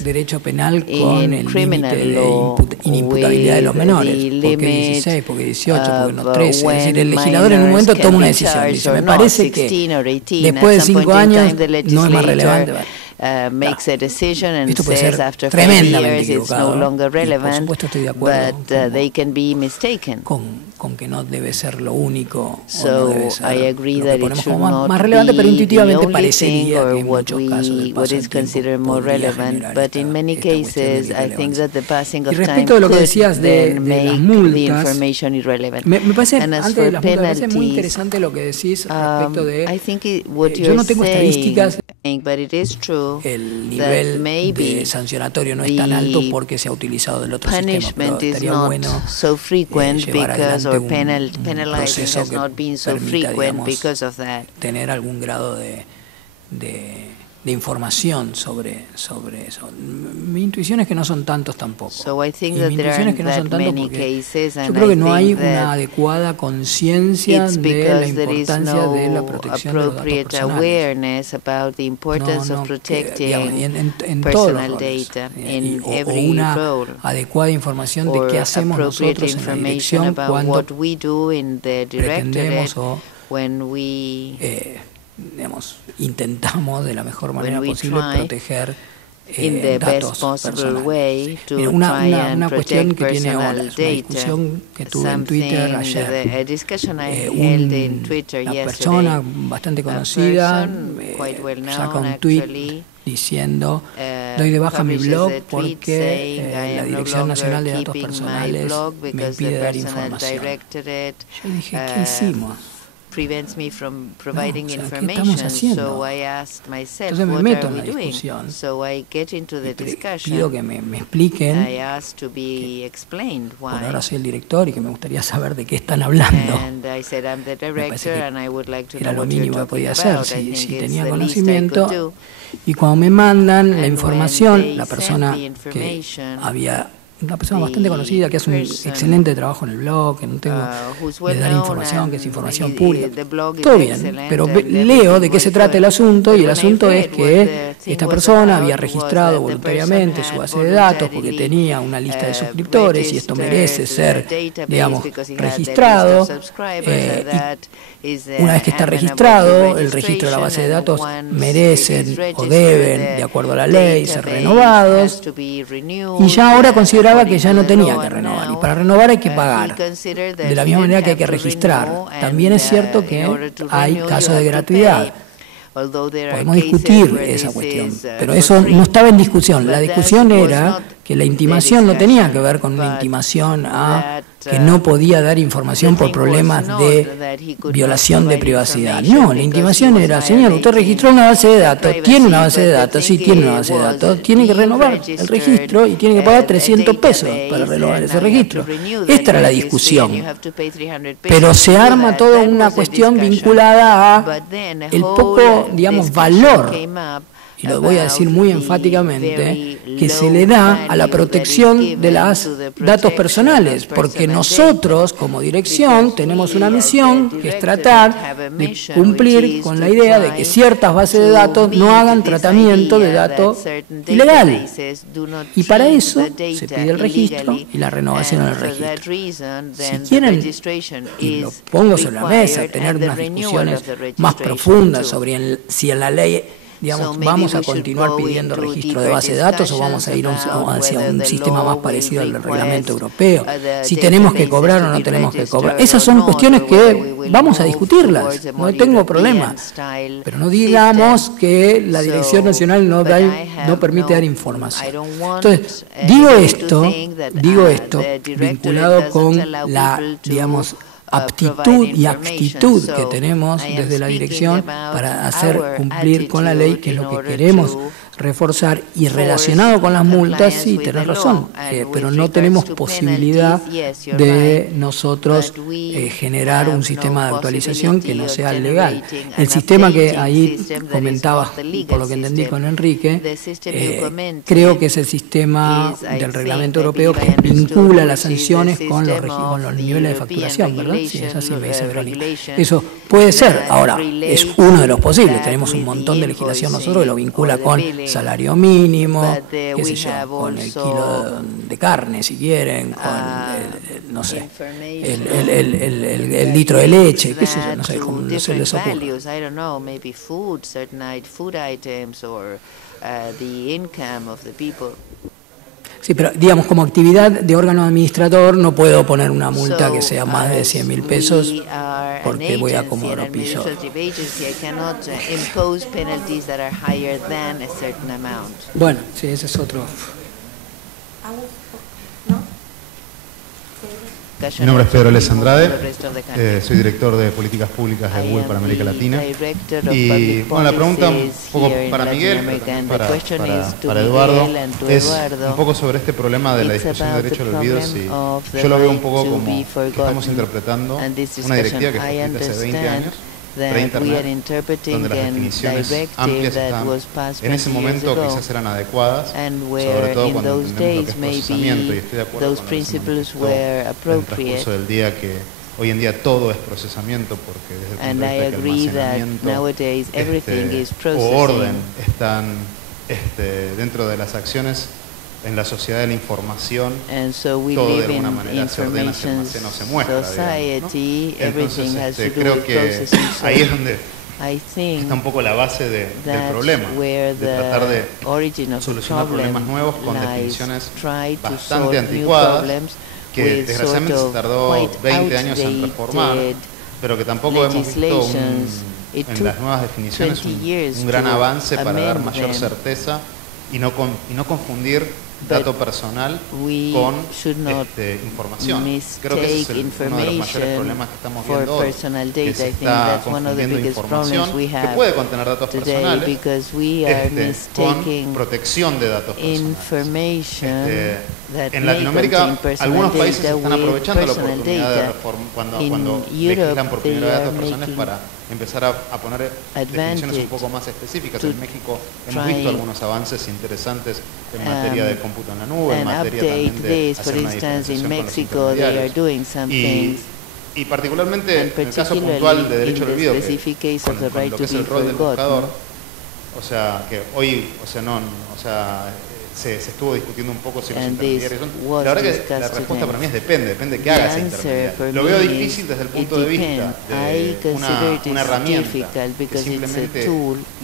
derecho penal con el límite de inimputabilidad de los menores. ¿Por qué 16? ¿Por qué 18? ¿Por qué no 13? Es decir, el legislador en un momento toma una decisión. Dice, me parece que después de 5 años no es más relevante. Makes a decision and Esto puede says ser after 5 tremendamente years it's no longer relevant, por supuesto estoy de acuerdo but they can be mistaken. Con que no debe ser lo único, so o no debe ser I agree lo que that it ponemos should como not más relevante, pero be intuitivamente the only parecería thing que or en muchos casos el what paso is del considered tiempo more podría relevant, generar but in many cases I think that the passing of y time respecto de lo que could decías then de make las the multas, information irrelevant. me parece, And as antes for de las multas, me parece muy penalties, interesante lo que decís respecto de I think what yo you're no tengo estadísticas, but it is true el nivel de sancionatorio no es tan alto porque se ha utilizado del otro sistema, pero estaría bueno so frequent llevar because adelante or penalizing proceso has que not been so permita, frequent digamos, because of that. tener algún grado de información sobre eso. Mi intuición es que no son tantos tampoco. So I think y that mi there intuición are es que no son that tantos many porque cases, and yo creo que no I hay think una adecuada conciencia de la importancia de la protección de los datos appropriate personales. awareness about the importance of protecting en personal todos los data roles, in o every una role, adecuada información de qué hacemos nosotros en la dirección cuando what we do in the pretendemos o when we intentamos de la mejor manera posible proteger in the datos best possible personales. way to Mira, una cuestión que tiene ahora, una discusión que tuve en Twitter ayer. Una persona bastante conocida saca un tweet diciendo doy de baja mi blog porque la Dirección Nacional de Datos Personales me impide dar información. Yo dije, ¿qué hicimos? prevents me from providing information. So I asked myself, what are we doing? So I get into the discussion. Pido que me expliquen. I asked to be explained why. Por ahora soy el director y que me gustaría saber de qué están hablando. And I said, I'm the director and I would like to know era lo what mínimo you're que podía talking hacer, about. si tenía conocimiento. Y cuando me mandan la información, la persona que había, una persona bastante conocida que hace un excelente trabajo en el blog, que no tengo de dar información, que es información pública, todo bien, pero leo de qué se trata el asunto, y el asunto es que esta persona había registrado voluntariamente su base de datos porque tenía una lista de suscriptores y esto merece ser, digamos, registrado. Una vez que está registrado, el registro de la base de datos merecen o deben, de acuerdo a la ley, ser renovados, y ya ahora consideraba que ya no tenía que renovar, y para renovar hay que pagar, de la misma manera que hay que registrar. También es cierto que hay casos de gratuidad. Podemos discutir esa cuestión, pero eso no estaba en discusión. La discusión era que la intimación no tenía que ver con una intimación a que no podía dar información por problemas de violación de privacidad. No, la intimación era, señor, usted registró una base de datos, tiene una base de datos, sí tiene una base de datos, tiene que renovar el registro y tiene que pagar 300 pesos para renovar ese registro. Esta era la discusión. Pero se arma toda una cuestión vinculada a el poco, digamos, valor, y lo voy a decir muy enfáticamente, que se le da a la protección de los datos personales, porque nosotros como dirección tenemos una misión que es tratar de cumplir con la idea de que ciertas bases de datos no hagan tratamiento de datos ilegal, y para eso se pide el registro y la renovación del registro. Si quieren, y lo pongo sobre la mesa, tener unas discusiones más profundas sobre si en la ley, digamos, vamos a continuar pidiendo registro de base de datos o vamos a ir hacia un sistema más parecido al del reglamento europeo, si tenemos que cobrar o no tenemos que cobrar. Esas son cuestiones que vamos a discutirlas, no tengo problema, pero no digamos que la Dirección Nacional no permite dar información. Entonces, digo esto vinculado con la, digamos, aptitud y actitud que tenemos desde la dirección para hacer cumplir con la ley, que es lo que queremos reforzar, y relacionado con las multas, sí, tenés razón, pero no tenemos posibilidad de nosotros generar un sistema de actualización que no sea legal. El sistema que ahí comentabas, por lo que entendí con Enrique, creo que es el sistema del reglamento europeo que vincula las sanciones con los niveles de facturación, ¿verdad? Sí, es así, me dice Verónica. Eso puede ser, ahora, es uno de los posibles. Tenemos un montón de legislación nosotros que lo vincula con salario mínimo, qué sé yo, con el kilo de carne, si quieren, con, no sé, el litro de leche, qué sé yo, no sé, no se les ocurre. Sí, pero digamos, como actividad de órgano administrador no puedo poner una multa que sea más de 100.000 pesos porque voy a Comodoro Pi. Bueno, sí, ese es otro. Mi nombre es Pedro Les Andrade, soy director de políticas públicas de Google para América Latina. Y bueno, la pregunta un poco para Miguel, pero también para Eduardo, es un poco sobre este problema de la discusión de derecho al olvido. Si yo lo veo un poco como que estamos interpretando una directiva que fue escrita hace 20 años, pre-internet, donde las definiciones amplias están, en ese momento quizás eran adecuadas, sobre todo cuando entendemos lo que es procesamiento, y estoy de acuerdo con eso, en el transcurso del día, que hoy en día todo es procesamiento, porque desde el punto de vista que almacenamiento o orden están dentro de las acciones. En la sociedad de la información, todo de alguna manera se ordena, se almacena o se muestra, digamos, ¿no? Entonces, creo que ahí es donde está un poco la base del problema, de tratar de solucionar problemas nuevos con definiciones bastante anticuadas, que desgraciadamente se tardó 20 años en reformar, pero que tampoco hemos visto en las nuevas definiciones un gran avance para dar mayor certeza y no confundir dato personal con información. Creo que ese es uno de los mayores problemas que estamos viendo hoy, que se está confundiendo información que puede contener datos personales con protección de datos personales. En Latinoamérica, algunos países están aprovechando la oportunidad de cuando legislan por primera vez datos personales para empezar a poner definiciones un poco más específicas. En México hemos visto algunos avances interesantes en materia de cómputo en la nube, en materia también de hacer una diferenciación con los intermediarios. Y particularmente en el caso puntual de derecho al olvido, con lo que es el rol del buscador, o sea, que hoy, se estuvo discutiendo un poco si los intermediarios son... La verdad que la respuesta para mí es depende de qué haga ese intermediario. Lo veo difícil desde el punto de vista de una herramienta que simplemente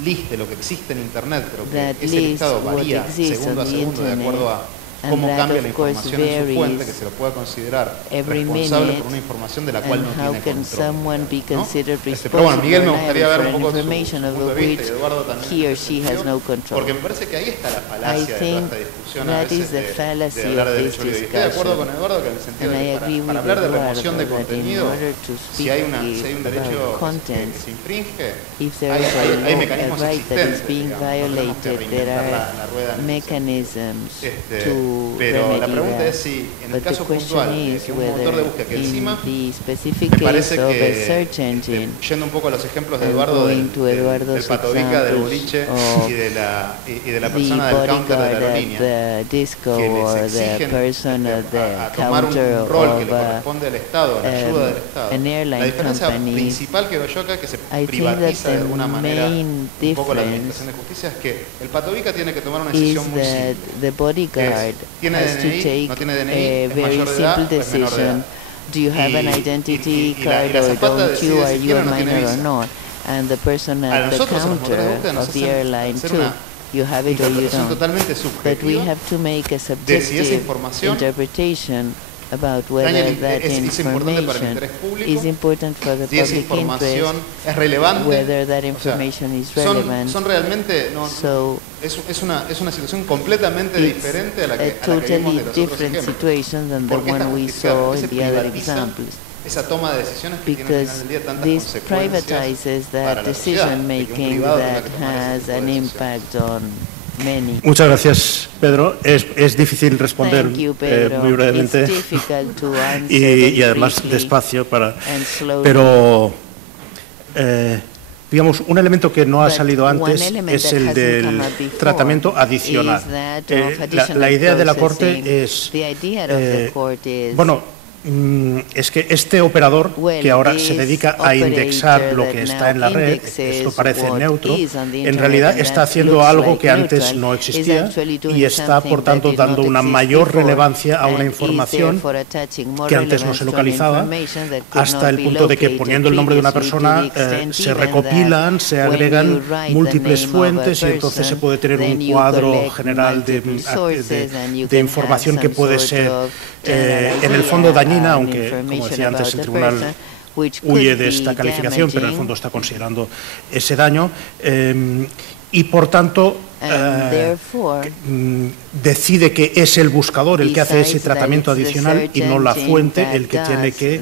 liste lo que existe en Internet, pero que ese listado varía segundo a segundo de acuerdo a cómo cambia la información en su fuente, que se lo pueda considerar responsable por una información de la cual no tiene control, ¿no? Pero bueno, Miguel, me gustaría ver un poco su punto de vista, y Eduardo también, porque me parece que ahí está la falacia de toda esta discusión a veces de hablar de derecho al olvido. Y estoy de acuerdo con Eduardo que en el sentido de que para hablar de remoción de contenido, si hay un derecho que se infringe, hay mecanismos existentes, digamos, no tenemos que reinventar la rueda en ese pero la pregunta es si en el caso puntual de un motor de búsqueda que encima me parece que yendo un poco a los ejemplos de Eduardo del patovica, del boliche y de la persona del counter de la aerolínea que les exigen a tomar un rol que le corresponde al Estado, a la ayuda del Estado. La diferencia principal que veo yo acá, que se privatiza de alguna manera un poco la administración de justicia, es que el patovica tiene que tomar una decisión muy simple. ¿Tiene DNI? ¿No tiene DNI? ¿Es mayor de edad? ¿Es menor de edad? Do you have an identity card or don't you? Are you a minor or not? And the person at the counter of the airline too. You have it or you don't. But we have to make a subjective interpretation about whether that information is important for the public interest, whether that information is relevant. Son realmente, es una situación completamente diferente a la que vimos de los otros ejemplos. Porque esa toma de decisiones que tiene al final del día tantas consecuencias para la sociedad, de que un privado tenga que tomar ese tipo de Muchas gracias, Pedro. Es difícil responder muy brevemente y además despacio, pero digamos, un elemento que no ha salido antes es el del tratamiento adicional. La idea de la Corte es, es que este operador que ahora se dedica a indexar lo que está en la red, esto parece neutro, en realidad está haciendo algo que antes no existía y está, por tanto, dando una mayor relevancia a una información que antes no se localizaba, hasta el punto de que poniendo el nombre de una persona se recopilan, se agregan múltiples fuentes y entonces se puede tener un cuadro general de información que puede ser en el fondo dañina, aunque, como decía antes, el tribunal huye de esta calificación, pero en el fondo está considerando ese daño. Y, por tanto, decide que es el buscador el que hace ese tratamiento adicional y no la fuente el que tiene que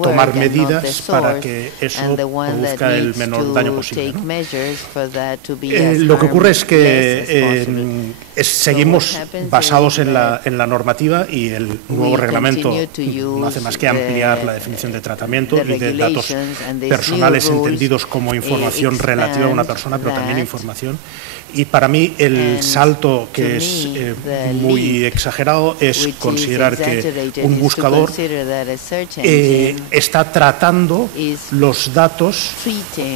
tomar medidas para que eso produzca el menor daño posible, ¿no? Lo que ocurre es que seguimos basados en la normativa y el nuevo reglamento no hace más que ampliar la definición de tratamiento y de datos personales entendidos como información relativa a una persona, pero también información. Y para mí el salto que es muy exagerado es considerar que un buscador está tratando los datos,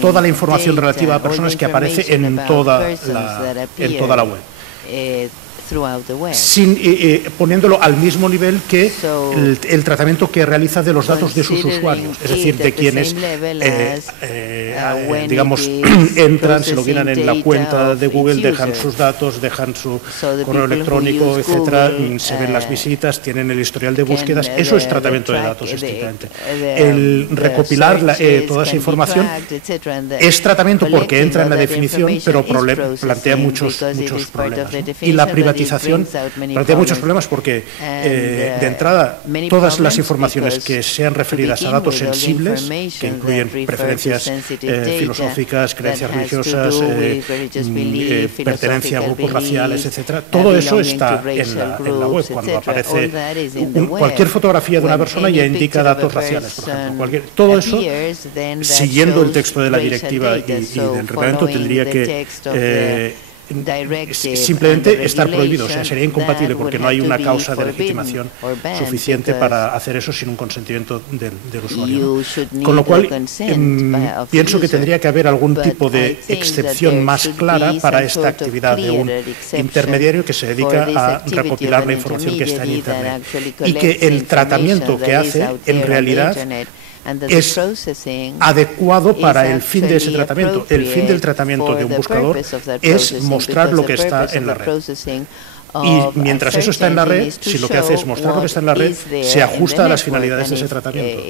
toda la información relativa a personas que aparece en toda la web. Poniéndolo al mismo nivel que el tratamiento que realiza de los datos de sus usuarios, es decir, de quienes digamos entran, se loguean en la cuenta de Google, dejan sus datos, dejan su correo electrónico, etcétera, se ven las visitas, tienen el historial de búsquedas. Eso es tratamiento de datos estrictamente. El recopilar toda esa información es tratamiento porque entra en la definición, pero plantea muchos problemas, ¿no? Y la privatización privatización plantea muchos problemas porque, de entrada, todas las informaciones que sean referidas a datos sensibles, que incluyen preferencias filosóficas, creencias religiosas, pertenencia a grupos raciales, etcétera, todo eso está en la web. Cuando aparece cualquier fotografía de una persona ya indica datos raciales, por ejemplo. Todo eso, siguiendo el texto de la directiva y del reglamento, tendría que simplemente estar prohibido, o sea, sería incompatible porque no hay una causa de legitimación suficiente para hacer eso sin un consentimiento del usuario. Con lo cual, pienso que tendría que haber algún tipo de excepción más clara para esta actividad de un intermediario que se dedica a recopilar la información que está en Internet y que el tratamiento que hace en realidad es adecuado para el fin de ese tratamiento. El fin del tratamiento de un buscador es mostrar lo que está en la red. Y mientras eso está en la red, si lo que hace es mostrar lo que está en la red, se ajusta a las finalidades de ese tratamiento.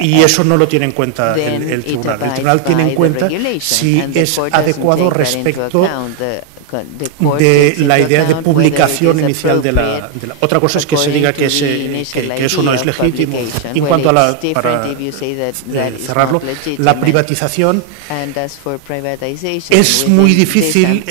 Y eso no lo tiene en cuenta el tribunal. El tribunal tiene en cuenta si es adecuado respecto de la idea de publicación inicial de la... Otra cosa es que se diga que eso no es legítimo. En cuanto a para cerrarlo, la privatización es muy difícil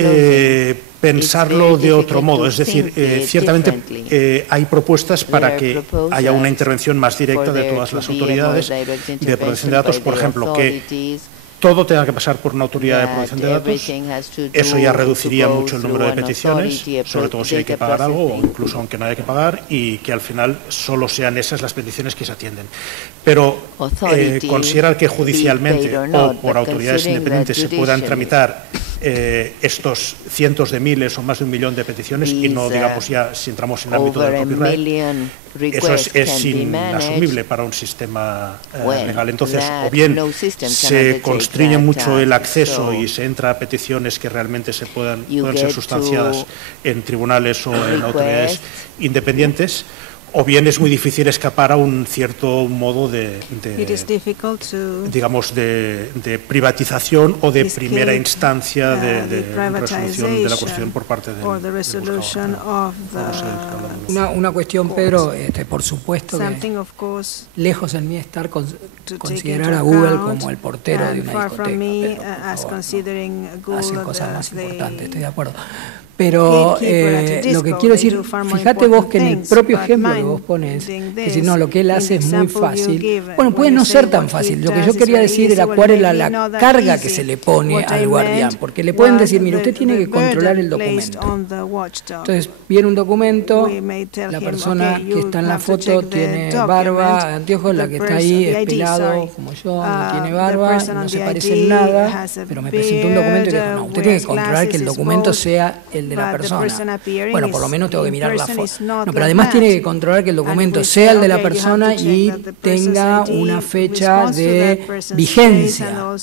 pensarlo de otro modo. Es decir, ciertamente hay propuestas para que haya una intervención más directa de todas las autoridades de protección de datos, por ejemplo, que todo tenga que pasar por una autoridad de protección de datos. Eso ya reduciría mucho el número de peticiones, sobre todo si hay que pagar algo o incluso aunque no haya que pagar, y que al final solo sean esas las peticiones que se atienden. Pero considerar que judicialmente o por autoridades independientes se puedan tramitar estos cientos de miles o más de 1 millón de peticiones, y no digamos ya si entramos en el ámbito del copyright, eso es inasumible para un sistema legal. Entonces, o bien se constriñe mucho el acceso y se entra a peticiones que realmente puedan ser sustanciadas en tribunales o en autoridades independientes, o bien es muy difícil escapar a un cierto modo digamos, de privatización o de primera instancia de resolución de la cuestión por parte del buscador. Una cuestión, Pedro, por supuesto que lejos en mí estar considerar a Google como el portero de una discoteca, hacen cosas más importantes, estoy de acuerdo. Pero lo que quiero decir, fíjate vos que en el propio ejemplo que vos pones, que si no, lo que él hace es muy fácil. Bueno, puede no ser tan fácil. Lo que yo quería decir era cuál era la carga que se le pone al guardián, porque le pueden decir, mire, usted tiene que controlar el documento. Entonces, viene un documento, la persona que está en la foto tiene barba, anteojos, la que está ahí es pelado como yo, no tiene barba, no se parece en nada, pero me presentó un documento y dijo, no, usted tiene que controlar que el documento sea el de la persona. Bueno, por lo menos tengo que mirar la foto. No, pero además tiene que controlar que el documento sea el de la persona y tenga una fecha de vigencia.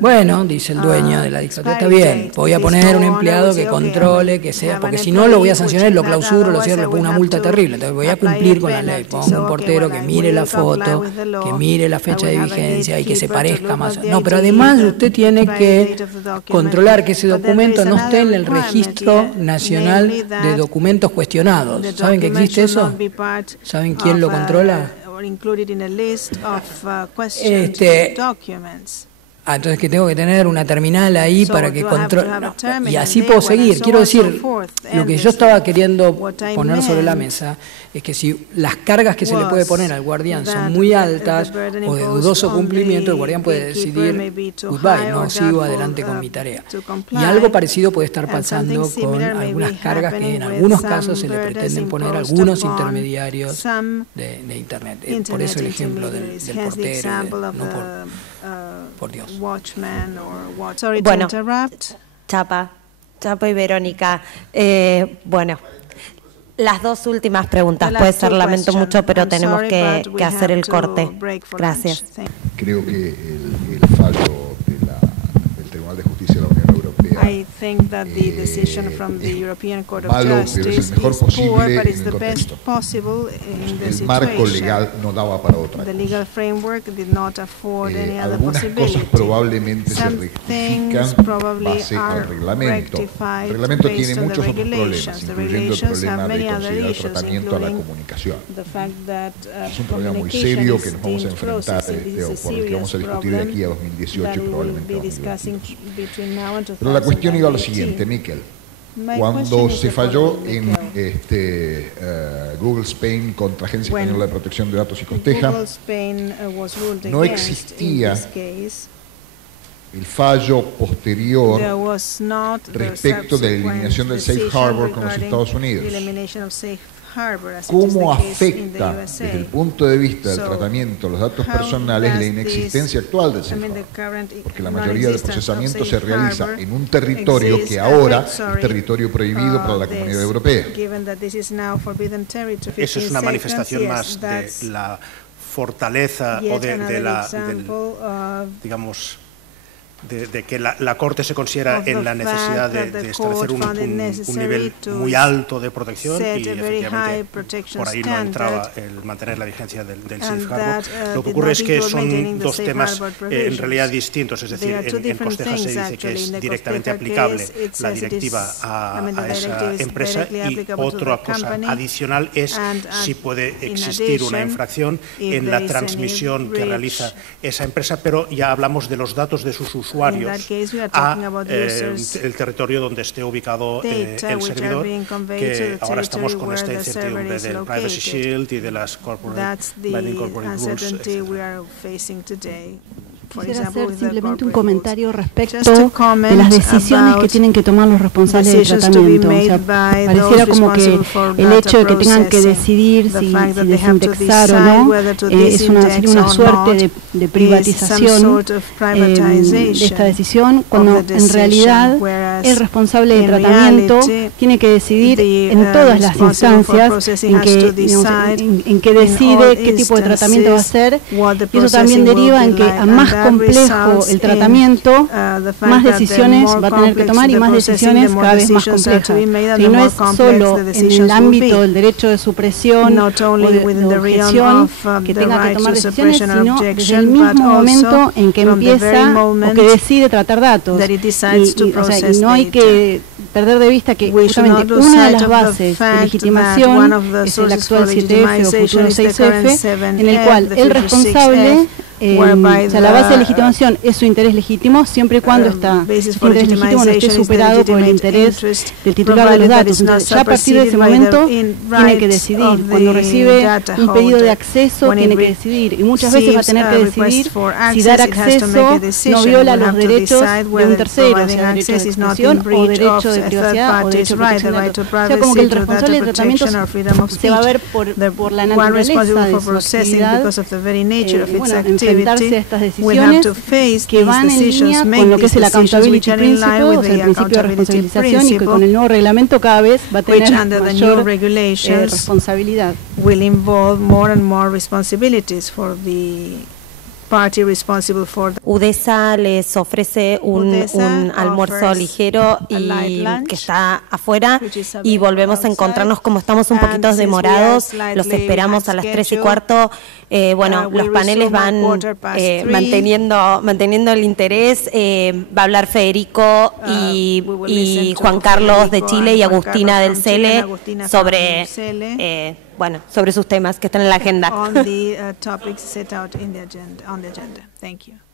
Bueno, dice el dueño de la discoteca, está bien, voy a poner un empleado que controle, que sea, porque si no lo voy a sancionar, lo clausuro, lo cierro, le pongo una multa terrible. Entonces voy a cumplir con la ley. Pongo un portero que mire la foto, que mire la fecha de vigencia y que se parezca más. No, pero además usted tiene que controlar que ese documento no esté en el Registro Nacional de Documentos Cuestionados. ¿Saben que existe eso? ¿Saben quién lo controla? Entonces que tengo que tener una terminal ahí para que controle. Y así puedo seguir. Quiero decir, lo que yo estaba queriendo poner sobre la mesa es que si las cargas que se le puede poner al guardián son muy altas o de dudoso cumplimiento, el guardián puede decidir, goodbye, no sigo adelante con mi tarea. Y algo parecido puede estar pasando con algunas cargas que en algunos casos se le pretenden poner a algunos intermediarios de Internet. Por eso el ejemplo del portero, no por Dios. Bueno, Chapa y Verónica, bueno, las dos últimas preguntas. Puede ser, lamento mucho, pero tenemos que hacer el corte. Gracias. Creo que el fallo del Tribunal de Justicia de la Unión Europea I think that the decision from the European Court of malo, Justice pero es el mejor is posible poor, but en it's el the contexto. best possible in the El situation. marco legal no daba para otra The cosa. legal framework did not afford any other Algunas possibility. cosas probablemente se Some rectifican things probably base are al reglamento. rectified El reglamento based tiene on muchos the otros problemas, regulations. The incluyendo el regulations have problema de many other considerar el issues, tratamiento a la including comunicación. the fact that Es un problema muy communication serio is que nos vamos a deemed enfrentar, processing. This is a por el que vamos a serious discutir de aquí a problem 2018 that y we will probablemente be a discussing 2022. between now and 2018. Pero la cuestión iba a lo siguiente, Miquel. Cuando se falló en Google Spain contra Agencia Española de Protección de Datos y Costeja, no existía el fallo posterior respecto de la eliminación del Safe Harbor con los Estados Unidos. ¿Cómo afecta desde el punto de vista del tratamiento de los datos personales la inexistencia actual del Safe Harbor? Porque la mayoría del procesamiento se realiza en un territorio que ahora es territorio prohibido para la Comunidad Europea. Eso es una manifestación más de la fortaleza o de la, digamos, de que la Corte se considera en la necesidad de establecer un nivel muy alto de protección y efectivamente por ahí no entraba el mantener la vigencia del Safe Harbor. Lo que ocurre es que son dos temas en realidad distintos, es decir, en Costeja se dice que es directamente aplicable la directiva a esa empresa y otra cosa adicional es si puede existir una infracción en la transmisión que realiza esa empresa, pero ya hablamos de los datos de sus usuarios a el territorio donde esté ubicado el servidor, que ahora estamos con esta incertidumbre del Privacy Shield y de las Binding Corporate Rules, Quisiera hacer simplemente un comentario respecto de las decisiones que tienen que tomar los responsables del tratamiento. O sea, pareciera como que el hecho de que tengan que decidir si desindexar o no sería una suerte de privatización de esta decisión, cuando en realidad el responsable del tratamiento tiene que decidir en todas las instancias en que decide qué tipo de tratamiento va a hacer, y eso también deriva en que a más complejo el tratamiento, más decisiones va a tener que tomar y más decisiones cada vez más complejas. Y no es solo en el ámbito del derecho de supresión o de objeción que tenga que tomar decisiones, sino desde el mismo momento en que empieza o que decide tratar datos. Y no hay que perder de vista que justamente una de las bases de legitimación es el actual 7F o futuro 6F, en el cual el responsable, o sea, la base de legitimación es su interés legítimo siempre y cuando ese interés legítimo no esté superado por el interés del titular de los datos. Entonces, ya a partir de ese momento tiene que decidir. Cuando recibe un pedido de acceso, tiene que decidir. Y muchas veces va a tener que decidir si dar acceso no viola los derechos de un tercero, o sea, derecho de expresión o derecho de privacidad o derecho de protección de datos. O sea, como que el responsable de tratamiento se va a ver por la naturaleza de su actividad, enfrentarse a estas decisiones que van en línea con lo que es el accountability principle, o sea, el principio de responsabilización, y que con el nuevo reglamento cada vez va a tener mayor responsabilidad. Will involve more and more responsibilities for the party responsible for UDESA les ofrece un almuerzo ligero y que está afuera, y volvemos a encontrarnos. Como estamos un poquito demorados, los esperamos a las 3:15. Bueno, los paneles van manteniendo el interés. Va a hablar Federico y Juan Carlos de Chile y Agustina del CELE sobre sus temas que están en la agenda. on the topics set out on the agenda. Thank you.